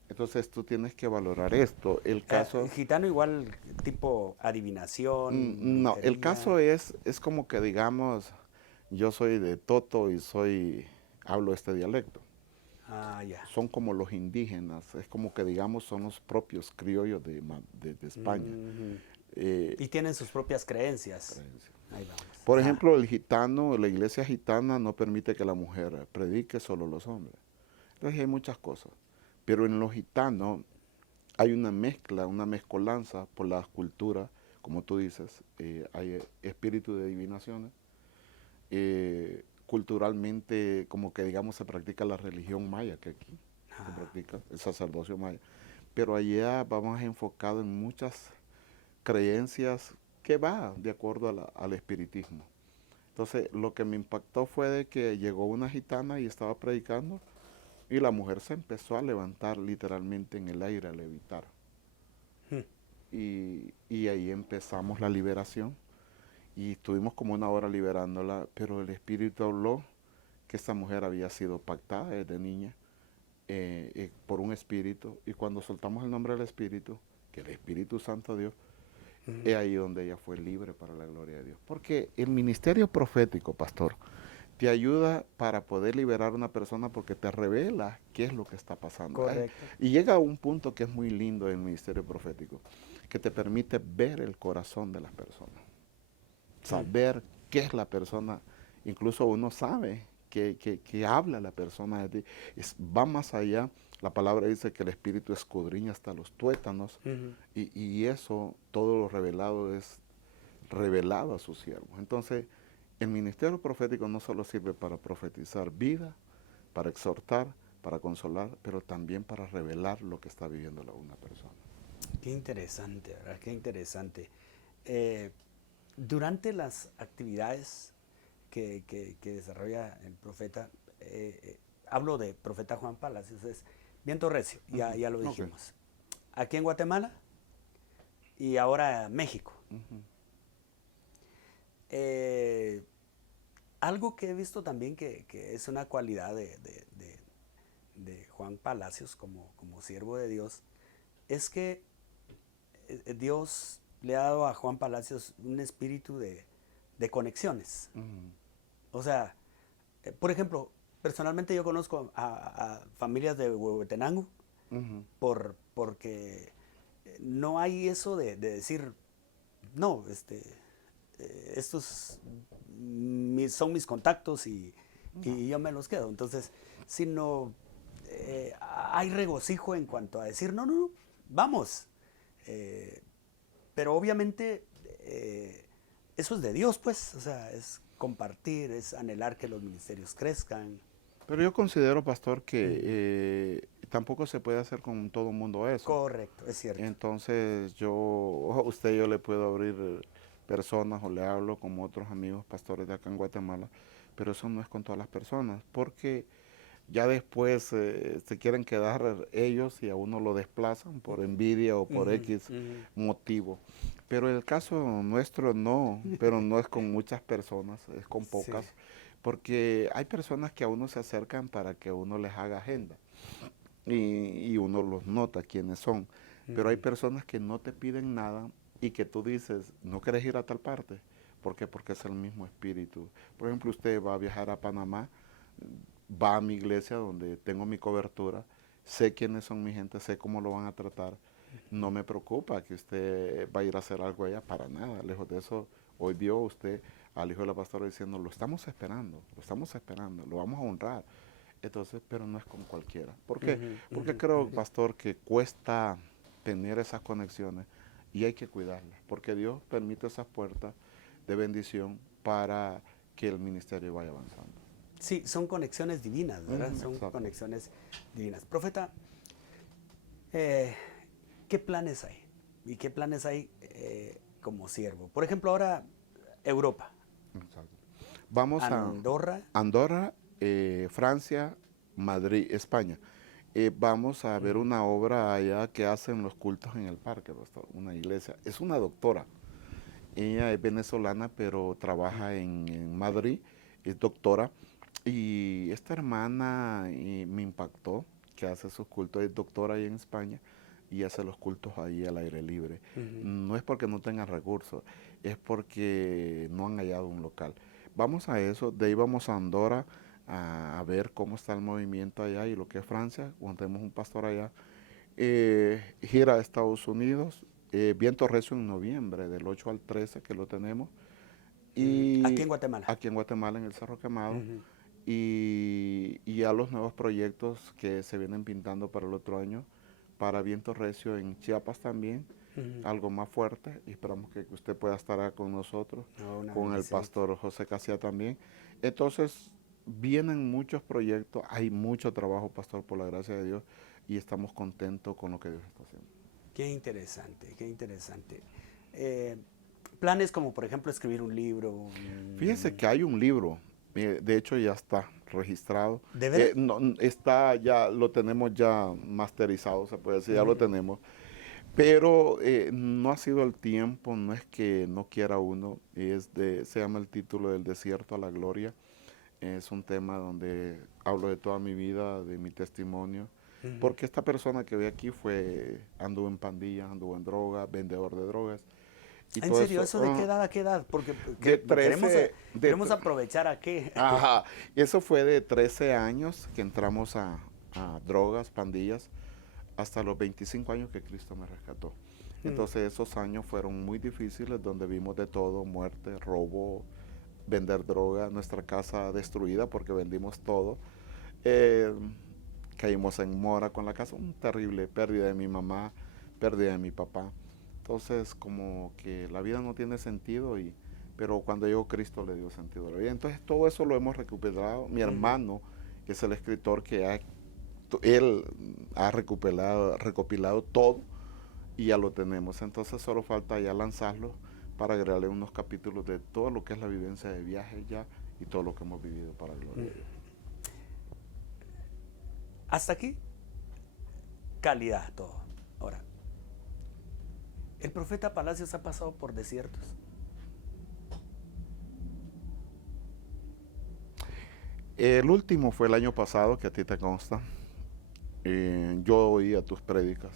Entonces tú tienes que valorar esto. El caso... Gitano igual tipo adivinación. No, brujería. el caso es como que digamos, yo soy de Toto y hablo este dialecto. Ah, ya. Son como los indígenas, es como que digamos son los propios criollos de España. Y tienen sus propias creencias. Ahí vamos. Por ejemplo, el gitano, la iglesia gitana no permite que la mujer predique, solo los hombres. Entonces hay muchas cosas. Pero en los gitanos hay una mezcla, una mezcolanza por las culturas, como tú dices, hay espíritu de adivinaciones. Culturalmente, como que digamos, se practica la religión maya, que aquí se practica, el sacerdocio maya. Pero allá vamos enfocado en muchas creencias que va de acuerdo al espiritismo. Entonces, lo que me impactó fue de que llegó una gitana y estaba predicando, y la mujer se empezó a levantar literalmente en el aire, a levitar. Y ahí empezamos la liberación. Y estuvimos como una hora liberándola, pero el Espíritu habló que esta mujer había sido pactada desde niña por un espíritu. Y cuando soltamos el nombre del Espíritu, que el Espíritu Santo Dios, es ahí donde ella fue libre para la gloria de Dios. Porque el ministerio profético, pastor, te ayuda para poder liberar a una persona porque te revela qué es lo que está pasando. Correcto. Y llega a un punto que es muy lindo en el ministerio profético, que te permite ver el corazón de las personas. Saber qué es la persona, incluso uno sabe que habla la persona de ti. Va más allá, la palabra dice que el Espíritu escudriña hasta los tuétanos, y eso, todo lo revelado es revelado a sus siervos. Entonces, el ministerio profético no solo sirve para profetizar vida, para exhortar, para consolar, pero también para revelar lo que está viviendo una persona. Qué interesante, ¿verdad? Qué interesante. Durante las actividades que desarrolla el profeta, hablo de profeta Juan Palacios, es Viento Recio, ya lo dijimos. Aquí en Guatemala y ahora México. Algo que he visto también que es una cualidad de Juan Palacios como siervo de Dios, es que Dios le ha dado a Juan Palacios un espíritu de conexiones. O sea, por ejemplo, personalmente yo conozco a familias de Huehuetenango porque no hay eso de decir, no, estos son mis contactos y yo me los quedo. Entonces, sino hay regocijo en cuanto a decir, no, vamos. Pero obviamente eso es de Dios, pues, o sea, es compartir, es anhelar que los ministerios crezcan. Pero yo considero, pastor, que tampoco se puede hacer con todo el mundo eso. Correcto, es cierto. Entonces yo le puedo abrir personas o le hablo como otros amigos pastores de acá en Guatemala, pero eso no es con todas las personas, porque ya después se quieren quedar ellos y a uno lo desplazan por envidia o por X motivo. Pero el caso nuestro no, pero no es con muchas personas, es con pocas, porque hay personas que a uno se acercan para que uno les haga agenda y uno los nota quiénes son, pero hay personas que no te piden nada y que tú dices, no quieres ir a tal parte. ¿Por qué? Porque es el mismo espíritu. Por ejemplo, usted va a viajar a Panamá, va a mi iglesia donde tengo mi cobertura, sé quiénes son mi gente, sé cómo lo van a tratar. No me preocupa que usted va a ir a hacer algo allá, para nada. Lejos de eso, hoy vio usted al hijo de la pastora diciendo, lo estamos esperando, lo vamos a honrar. Entonces, pero no es con cualquiera. ¿Por qué? Porque creo, pastor, que cuesta tener esas conexiones y hay que cuidarlas, porque Dios permite esas puertas de bendición para que el ministerio vaya avanzando. Sí, son conexiones divinas, ¿verdad? Son Exacto. conexiones divinas. Profeta, ¿qué planes hay? ¿Y qué planes hay como siervo? Por ejemplo, ahora Europa. Exacto. Vamos Andorra. a Andorra, Francia, Madrid, España. Vamos a ver una obra allá que hacen los cultos en el parque, pastor, una iglesia. Es una doctora. Ella es venezolana, pero trabaja en Madrid, es doctora. Y esta hermana me impactó, que hace sus cultos, es doctora ahí en España y hace los cultos ahí al aire libre. No es porque no tengan recursos, es porque no han hallado un local. Vamos a eso, de ahí vamos a Andorra a ver cómo está el movimiento allá y lo que es Francia, cuando tenemos un pastor allá. Gira a Estados Unidos, Viento Recio en noviembre, del 8 al 13 que lo tenemos. Y Aquí en Guatemala. Aquí en Guatemala, en el Cerro Quemado. Y ya los nuevos proyectos que se vienen pintando para el otro año, para Viento Recio en Chiapas también, algo más fuerte, y esperamos que usted pueda estar con nosotros, con el pastor José Casía también. Entonces, vienen muchos proyectos, hay mucho trabajo, pastor, por la gracia de Dios, y estamos contentos con lo que Dios está haciendo. Qué interesante, qué interesante. Planes como, por ejemplo, escribir un libro. Fíjese que hay un libro, de hecho ya está registrado. ¿De verdad? No, está, ya lo tenemos ya masterizado, se puede decir, ya lo tenemos. Pero no ha sido el tiempo, no es que no quiera uno, se llama el título Del Desierto a la Gloria. Es un tema donde hablo de toda mi vida, de mi testimonio. Porque esta persona que ve aquí anduvo en pandillas, anduvo en drogas, vendedor de drogas. Y ¿En todo serio? ¿Eso de qué edad a qué edad? Porque queremos aprovechar a qué. Ajá, eso fue de 13 años que entramos a drogas, pandillas, hasta los 25 años que Cristo me rescató. Entonces esos años fueron muy difíciles, donde vimos de todo, muerte, robo, vender droga, nuestra casa destruida porque vendimos todo. Caímos en mora con la casa, una terrible pérdida de mi mamá, pérdida de mi papá. Entonces, como que la vida no tiene sentido, pero cuando llegó Cristo le dio sentido a la vida. Entonces, todo eso lo hemos recuperado. Mi hermano, que es el escritor, él ha recopilado todo y ya lo tenemos. Entonces, solo falta ya lanzarlo para agregarle unos capítulos de todo lo que es la vivencia de viaje ya y todo lo que hemos vivido para gloria de Dios. Hasta aquí, calidad todo. Ahora, el profeta Palacios ha pasado por desiertos. El último fue el año pasado, que a ti te consta. Yo oía tus prédicas.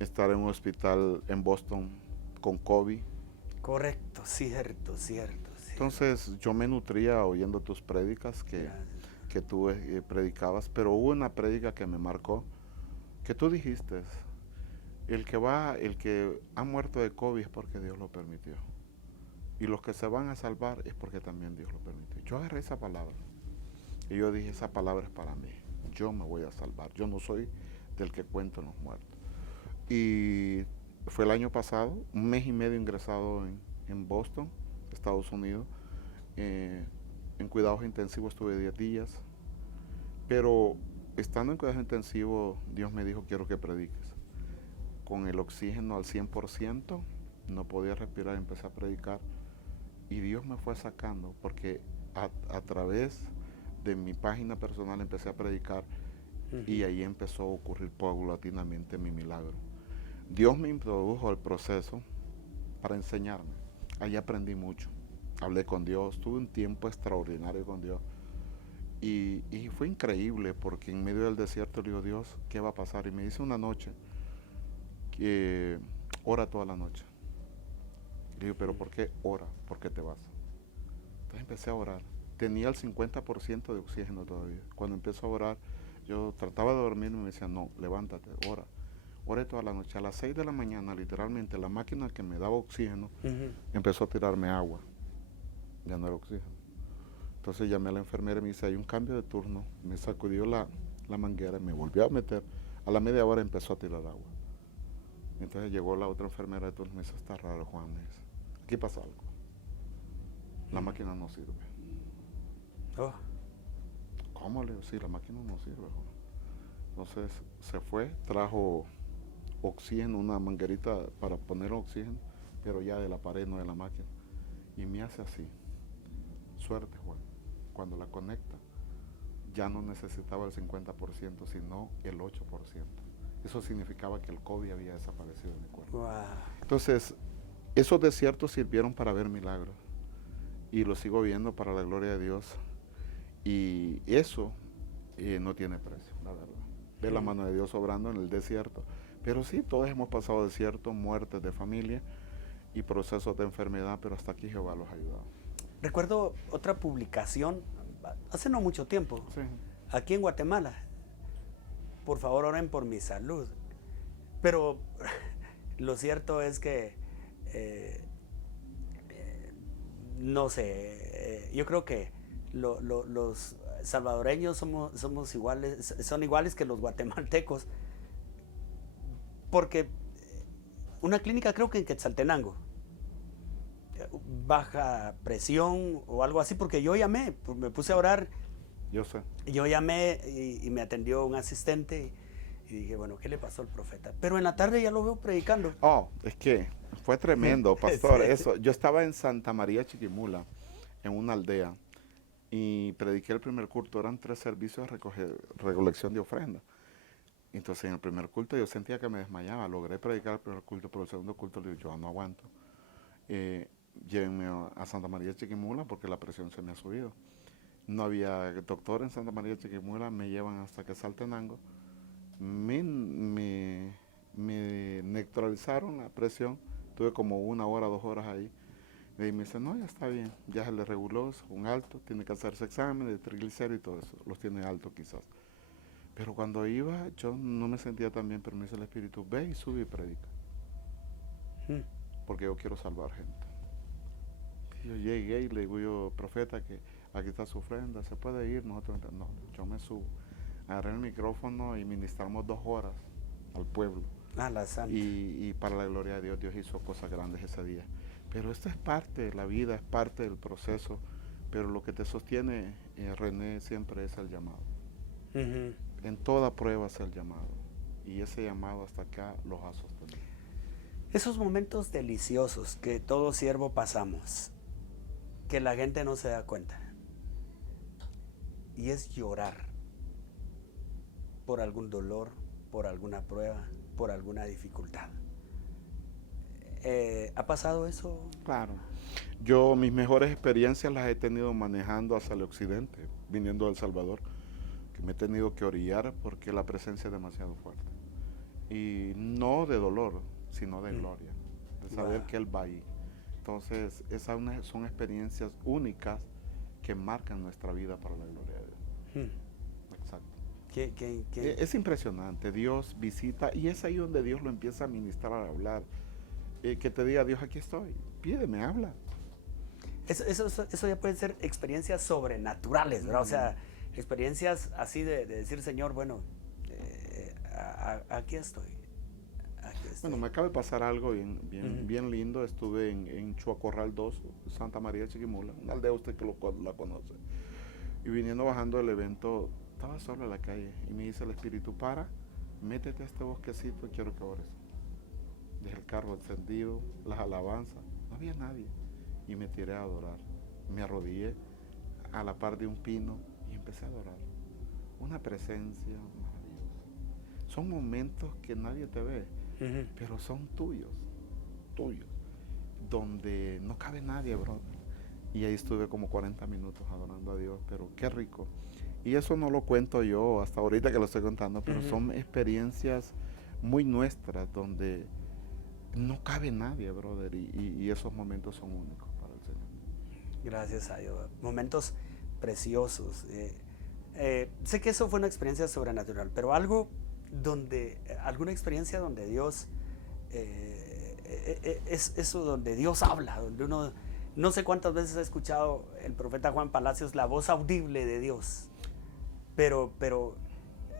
Estar en un hospital en Boston con COVID. Correcto, cierto. Entonces yo me nutría oyendo tus prédicas que tú predicabas, pero hubo una prédica que me marcó, que tú dijiste, el que ha muerto de COVID es porque Dios lo permitió. Y los que se van a salvar es porque también Dios lo permitió. Yo agarré esa palabra y yo dije, esa palabra es para mí. Yo me voy a salvar. Yo no soy del que cuentan los muertos. Y fue el año pasado, un mes y medio ingresado en Boston, Estados Unidos. En cuidados intensivos estuve 10 días. Pero estando en cuidados intensivos, Dios me dijo, quiero que prediques. Con el oxígeno al 100%, no podía respirar, empecé a predicar. Y Dios me fue sacando, porque a través de mi página personal empecé a predicar, y ahí empezó a ocurrir paulatinamente mi milagro. Dios me introdujo al proceso para enseñarme. Ahí aprendí mucho. Hablé con Dios, tuve un tiempo extraordinario con Dios. Y fue increíble, porque en medio del desierto le digo, Dios, ¿qué va a pasar? Y me dice una noche que ora toda la noche. Le digo, ¿pero por qué ora? ¿Por qué te vas? Entonces empecé a orar. Tenía el 50% de oxígeno todavía. Cuando empiezo a orar, yo trataba de dormir y me decía, no, levántate, ora. Oré toda la noche. A las 6 de la mañana, literalmente, la máquina que me daba oxígeno empezó a tirarme agua. Ya no era oxígeno. Entonces llamé a la enfermera y me dice, hay un cambio de turno. Me sacudió la manguera y me volvió a meter. A la media hora empezó a tirar agua. Entonces llegó la otra enfermera de turno y me dice, está raro, Juan. Me dice, aquí pasa algo. La máquina no sirve. Oh. ¿Cómo? Le digo, sí, la máquina no sirve, Juan. Entonces se fue, trajo oxígeno, una manguerita para poner oxígeno, pero ya de la pared, no de la máquina. Y me hace así. Suerte, Juan. Cuando la conecta, ya no necesitaba el 50%, sino el 8%. Eso significaba que el COVID había desaparecido de mi cuerpo. Wow. Entonces, esos desiertos sirvieron para ver milagros. Y lo sigo viendo para la gloria de Dios. Y eso no tiene precio, la verdad. Ver la mano de Dios obrando en el desierto. Pero sí, todos hemos pasado desiertos, muertes de familia y procesos de enfermedad, pero hasta aquí Jehová los ha ayudado. Recuerdo otra publicación, hace no mucho tiempo, Sí. aquí en Guatemala. Por favor, oren por mi salud. Pero lo cierto es que, no sé, yo creo que los salvadoreños somos iguales, son iguales que los guatemaltecos. Porque una clínica, creo que en Quetzaltenango, baja presión o algo así, porque yo llamé, me puse a orar. Yo sé. Yo llamé y me atendió un asistente y dije, bueno, ¿qué le pasó al profeta? Pero en la tarde ya lo veo predicando. Oh, es que fue tremendo, pastor. Sí. Eso, yo estaba en Santa María Chiquimula, en una aldea, y prediqué el primer culto. Eran 3 servicios de recolección de ofrenda. Entonces en el primer culto yo sentía que me desmayaba. Logré predicar el primer culto, pero el segundo culto le digo, yo no aguanto. Llévenme a Santa María Chiquimula porque la presión se me ha subido. No había doctor en Santa María Chiquimula, me llevan hasta Quetzaltenango. Me neutralizaron la presión, tuve como 1 hora, 2 horas ahí. Y me dicen, no, ya está bien, ya se le reguló, es un alto, tiene que hacerse exámenes de triglicéridos y todo eso, los tiene alto quizás. Pero cuando iba, yo no me sentía tan bien, pero me dice el Espíritu, ve y sube y predica. Porque yo quiero salvar gente. Y yo llegué y le digo yo, profeta, que aquí está su ofrenda, se puede ir, nosotros, no, yo me subo. Agarré el micrófono y ministramos 2 horas al pueblo. Ah, la santa. y para la gloria de Dios, Dios hizo cosas grandes ese día. Pero esto es parte de la vida, es parte del proceso, pero lo que te sostiene, René, siempre es el llamado. Ujú. En toda prueba es el llamado, y ese llamado hasta acá los ha sostenido. Esos momentos deliciosos que todo siervo pasamos, que la gente no se da cuenta, y es llorar por algún dolor, por alguna prueba, por alguna dificultad. ¿Ha pasado eso? Claro. Yo mis mejores experiencias las he tenido manejando hacia el occidente, viniendo de El Salvador, que me he tenido que orillar porque la presencia es demasiado fuerte. Y no de dolor, sino de gloria, de saber Wow. que Él va ahí. Entonces, son experiencias únicas que marcan nuestra vida para la gloria de Dios. Exacto. Es impresionante, Dios visita y es ahí donde Dios lo empieza a ministrar, a hablar. Que te diga, Dios, aquí estoy, pídeme, habla. Eso ya pueden ser experiencias sobrenaturales, ¿verdad? O sea, experiencias así de decir, Señor, bueno, aquí estoy. Bueno, me acaba de pasar algo bien lindo. Estuve en Chuacorral 2, Santa María de Chiquimula, una aldea usted que la conoce. Y viniendo bajando del evento, estaba solo en la calle y me dice el Espíritu, métete a este bosquecito y quiero que ores. Dejé el carro encendido, las alabanzas, no había nadie. Y me tiré a adorar. Me arrodillé a la par de un pino y empecé a adorar. Una presencia maravillosa. Son momentos que nadie te ve, pero son tuyos, donde no cabe nadie, brother. Y ahí estuve como 40 minutos adorando a Dios, pero qué rico. Y eso no lo cuento yo hasta ahorita que lo estoy contando, pero son experiencias muy nuestras, donde no cabe nadie, brother, y esos momentos son únicos para el Señor. Gracias a Dios. Momentos preciosos. Sé que eso fue una experiencia sobrenatural, pero alguna experiencia donde Dios, es eso donde Dios habla, donde uno, no sé cuántas veces ha escuchado el profeta Juan Palacios la voz audible de Dios, pero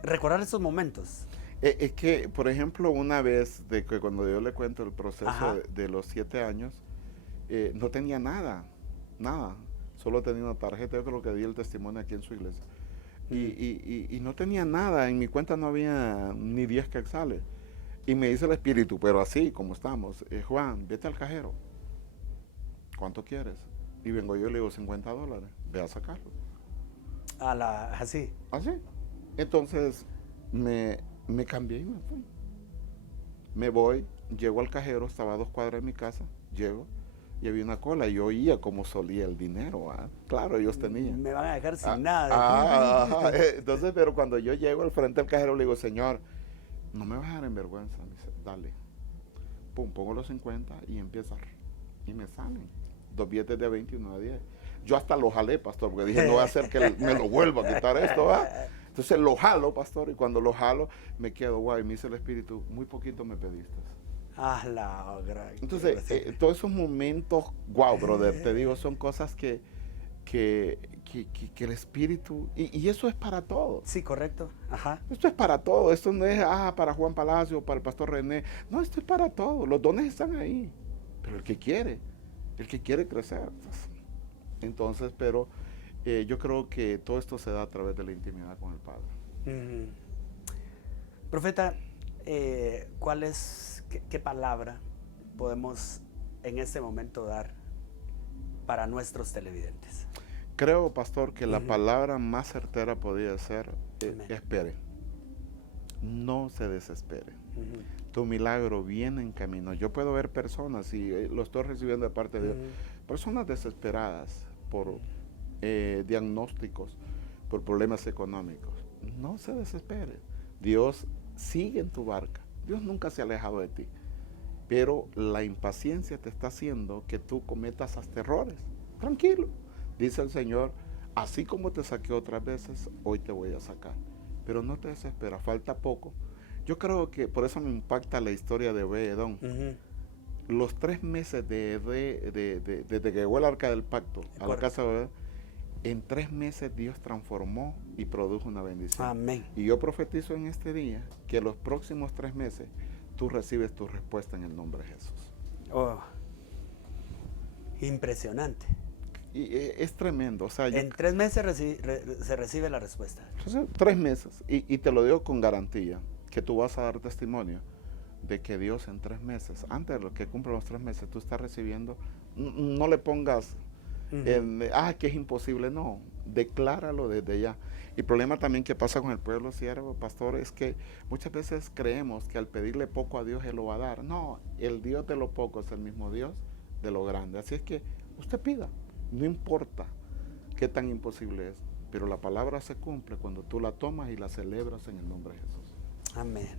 recordar esos momentos. Es que, por ejemplo, una vez, de que cuando yo le cuento el proceso Ajá. de los 7 años, no tenía nada, solo tenía una tarjeta, yo creo que di el testimonio aquí en su iglesia, y no tenía nada, en mi cuenta no había ni 10 quetzales, y me dice el Espíritu, pero así como estamos, Juan, vete al cajero, ¿cuánto quieres? Y vengo yo y le digo, $50, ve a sacarlo. Así. Así, entonces me cambié y me fui. Me voy, llego al cajero, estaba a 2 cuadras de mi casa, llego y había una cola y yo oía cómo solía el dinero. Claro, ellos tenían. Me van a dejar sin nada. Ajá. Entonces, pero cuando yo llego al frente del cajero le digo, Señor, no me vas a dejar en vergüenza. Me dice, dale. Pum, pongo los 50 y empieza. Y me salen 2 billetes de 20 y uno de 10. Yo hasta lo jalé, pastor, porque dije, no va a hacer que me lo vuelva a quitar esto, Entonces lo jalo, pastor, y cuando lo jalo, me quedo, guay, me dice el Espíritu, muy poquito me pediste. Entonces, todos esos momentos, wow, brother, te digo, son cosas que el Espíritu, y eso es para todos. Sí, correcto. Ajá. Esto es para todos, esto no es para Juan Palacio, para el pastor René, no, esto es para todos, los dones están ahí, pero el que quiere crecer. Entonces, pero yo creo que todo esto se da a través de la intimidad con el Padre. Profeta, qué palabra podemos en este momento dar para nuestros televidentes? Creo, pastor, que la palabra más certera podría ser, espere. No se desespere. Tu milagro viene en camino. Yo puedo ver personas, y lo estoy recibiendo de parte de Dios, personas desesperadas por diagnósticos, por problemas económicos. No se desespere. Dios sigue en tu barca. Dios nunca se ha alejado de ti. Pero la impaciencia te está haciendo que tú cometas hasta errores. Tranquilo. Dice el Señor, así como te saqué otras veces, hoy te voy a sacar. Pero no te desesperas, falta poco. Yo creo que por eso me impacta la historia de Obed-Edom. Los 3 meses desde que llegó el arca del pacto a la casa de Obed, en 3 meses Dios transformó y produjo una bendición. Amén. Y yo profetizo en este día que los próximos 3 meses tú recibes tu respuesta en el nombre de Jesús. Oh, impresionante. Y es tremendo. O sea, En 3 meses se recibe la respuesta. entonces, 3 meses, y te lo digo con garantía, que tú vas a dar testimonio de que Dios en 3 meses, antes de que cumplan los 3 meses, tú estás recibiendo. No le pongas, que es imposible, no, decláralo desde ya. Y el problema también que pasa con el pueblo siervo, pastor, es que muchas veces creemos que al pedirle poco a Dios, Él lo va a dar. No, el Dios de lo poco es el mismo Dios de lo grande. Así es que usted pida, no importa qué tan imposible es, pero la palabra se cumple cuando tú la tomas y la celebras en el nombre de Jesús. Amén.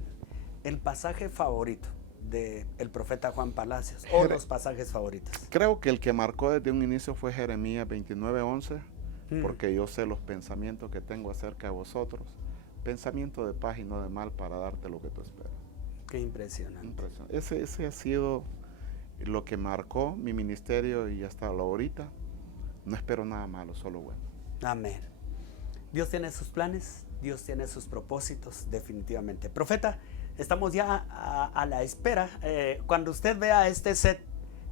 El pasaje favorito del profeta Juan Palacios, o los pasajes favoritos. Creo que el que marcó desde un inicio fue Jeremías 29:11, porque yo sé los pensamientos que tengo acerca de vosotros, pensamiento de paz y no de mal, para darte lo que tú esperas. Qué impresionante. Ese ha sido lo que marcó mi ministerio, y hasta ahorita no espero nada malo, solo bueno. Amén. Dios tiene sus planes, Dios tiene sus propósitos, definitivamente. Profeta, estamos ya a la espera. Cuando usted vea este set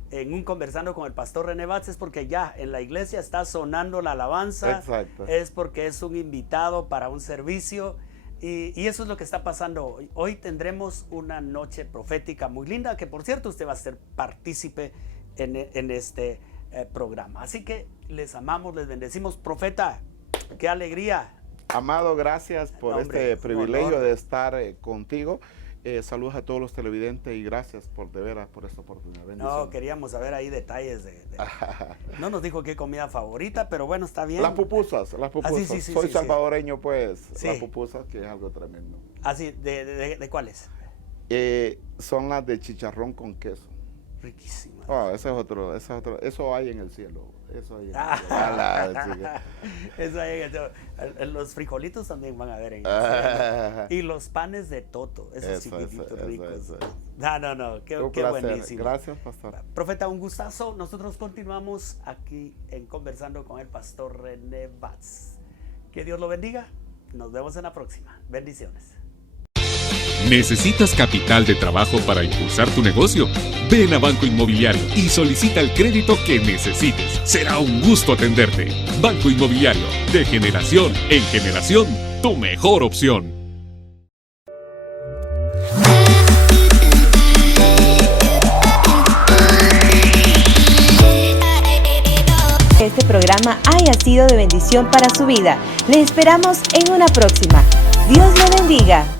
en un Conversando con el Pastor René Batz, es porque ya en la iglesia está sonando la alabanza. Exacto. Es porque es un invitado para un servicio. Y eso es lo que está pasando hoy. Hoy tendremos una noche profética muy linda, que por cierto usted va a ser partícipe en este programa. Así que les amamos, les bendecimos. Profeta, qué alegría. Amado, gracias por este privilegio de estar contigo. Saludos a todos los televidentes y gracias de veras por esta oportunidad. No, queríamos saber ahí detalles no nos dijo qué comida favorita, pero bueno, está bien. Las pupusas. Sí, Soy salvadoreño, pues. Sí. Las pupusas, que es algo tremendo. Así, ¿de cuáles? Son las de chicharrón con queso. Riquísimas. Ese es otro. Eso hay en el cielo. Eso hay en el cielo. Eso hay en el cielo. Los frijolitos también van a ver en el cielo. Y los panes de toto, esos chiquititos ricos. Eso. No, qué buenísimo. Gracias, pastor. Profeta, un gustazo. Nosotros continuamos aquí en Conversando con el Pastor René Batz. Que Dios lo bendiga. Nos vemos en la próxima. Bendiciones. ¿Necesitas capital de trabajo para impulsar tu negocio? Ven a Banco Inmobiliario y solicita el crédito que necesites. Será un gusto atenderte. Banco Inmobiliario, de generación en generación, tu mejor opción. Este programa haya sido de bendición para su vida. Le esperamos en una próxima. Dios le bendiga.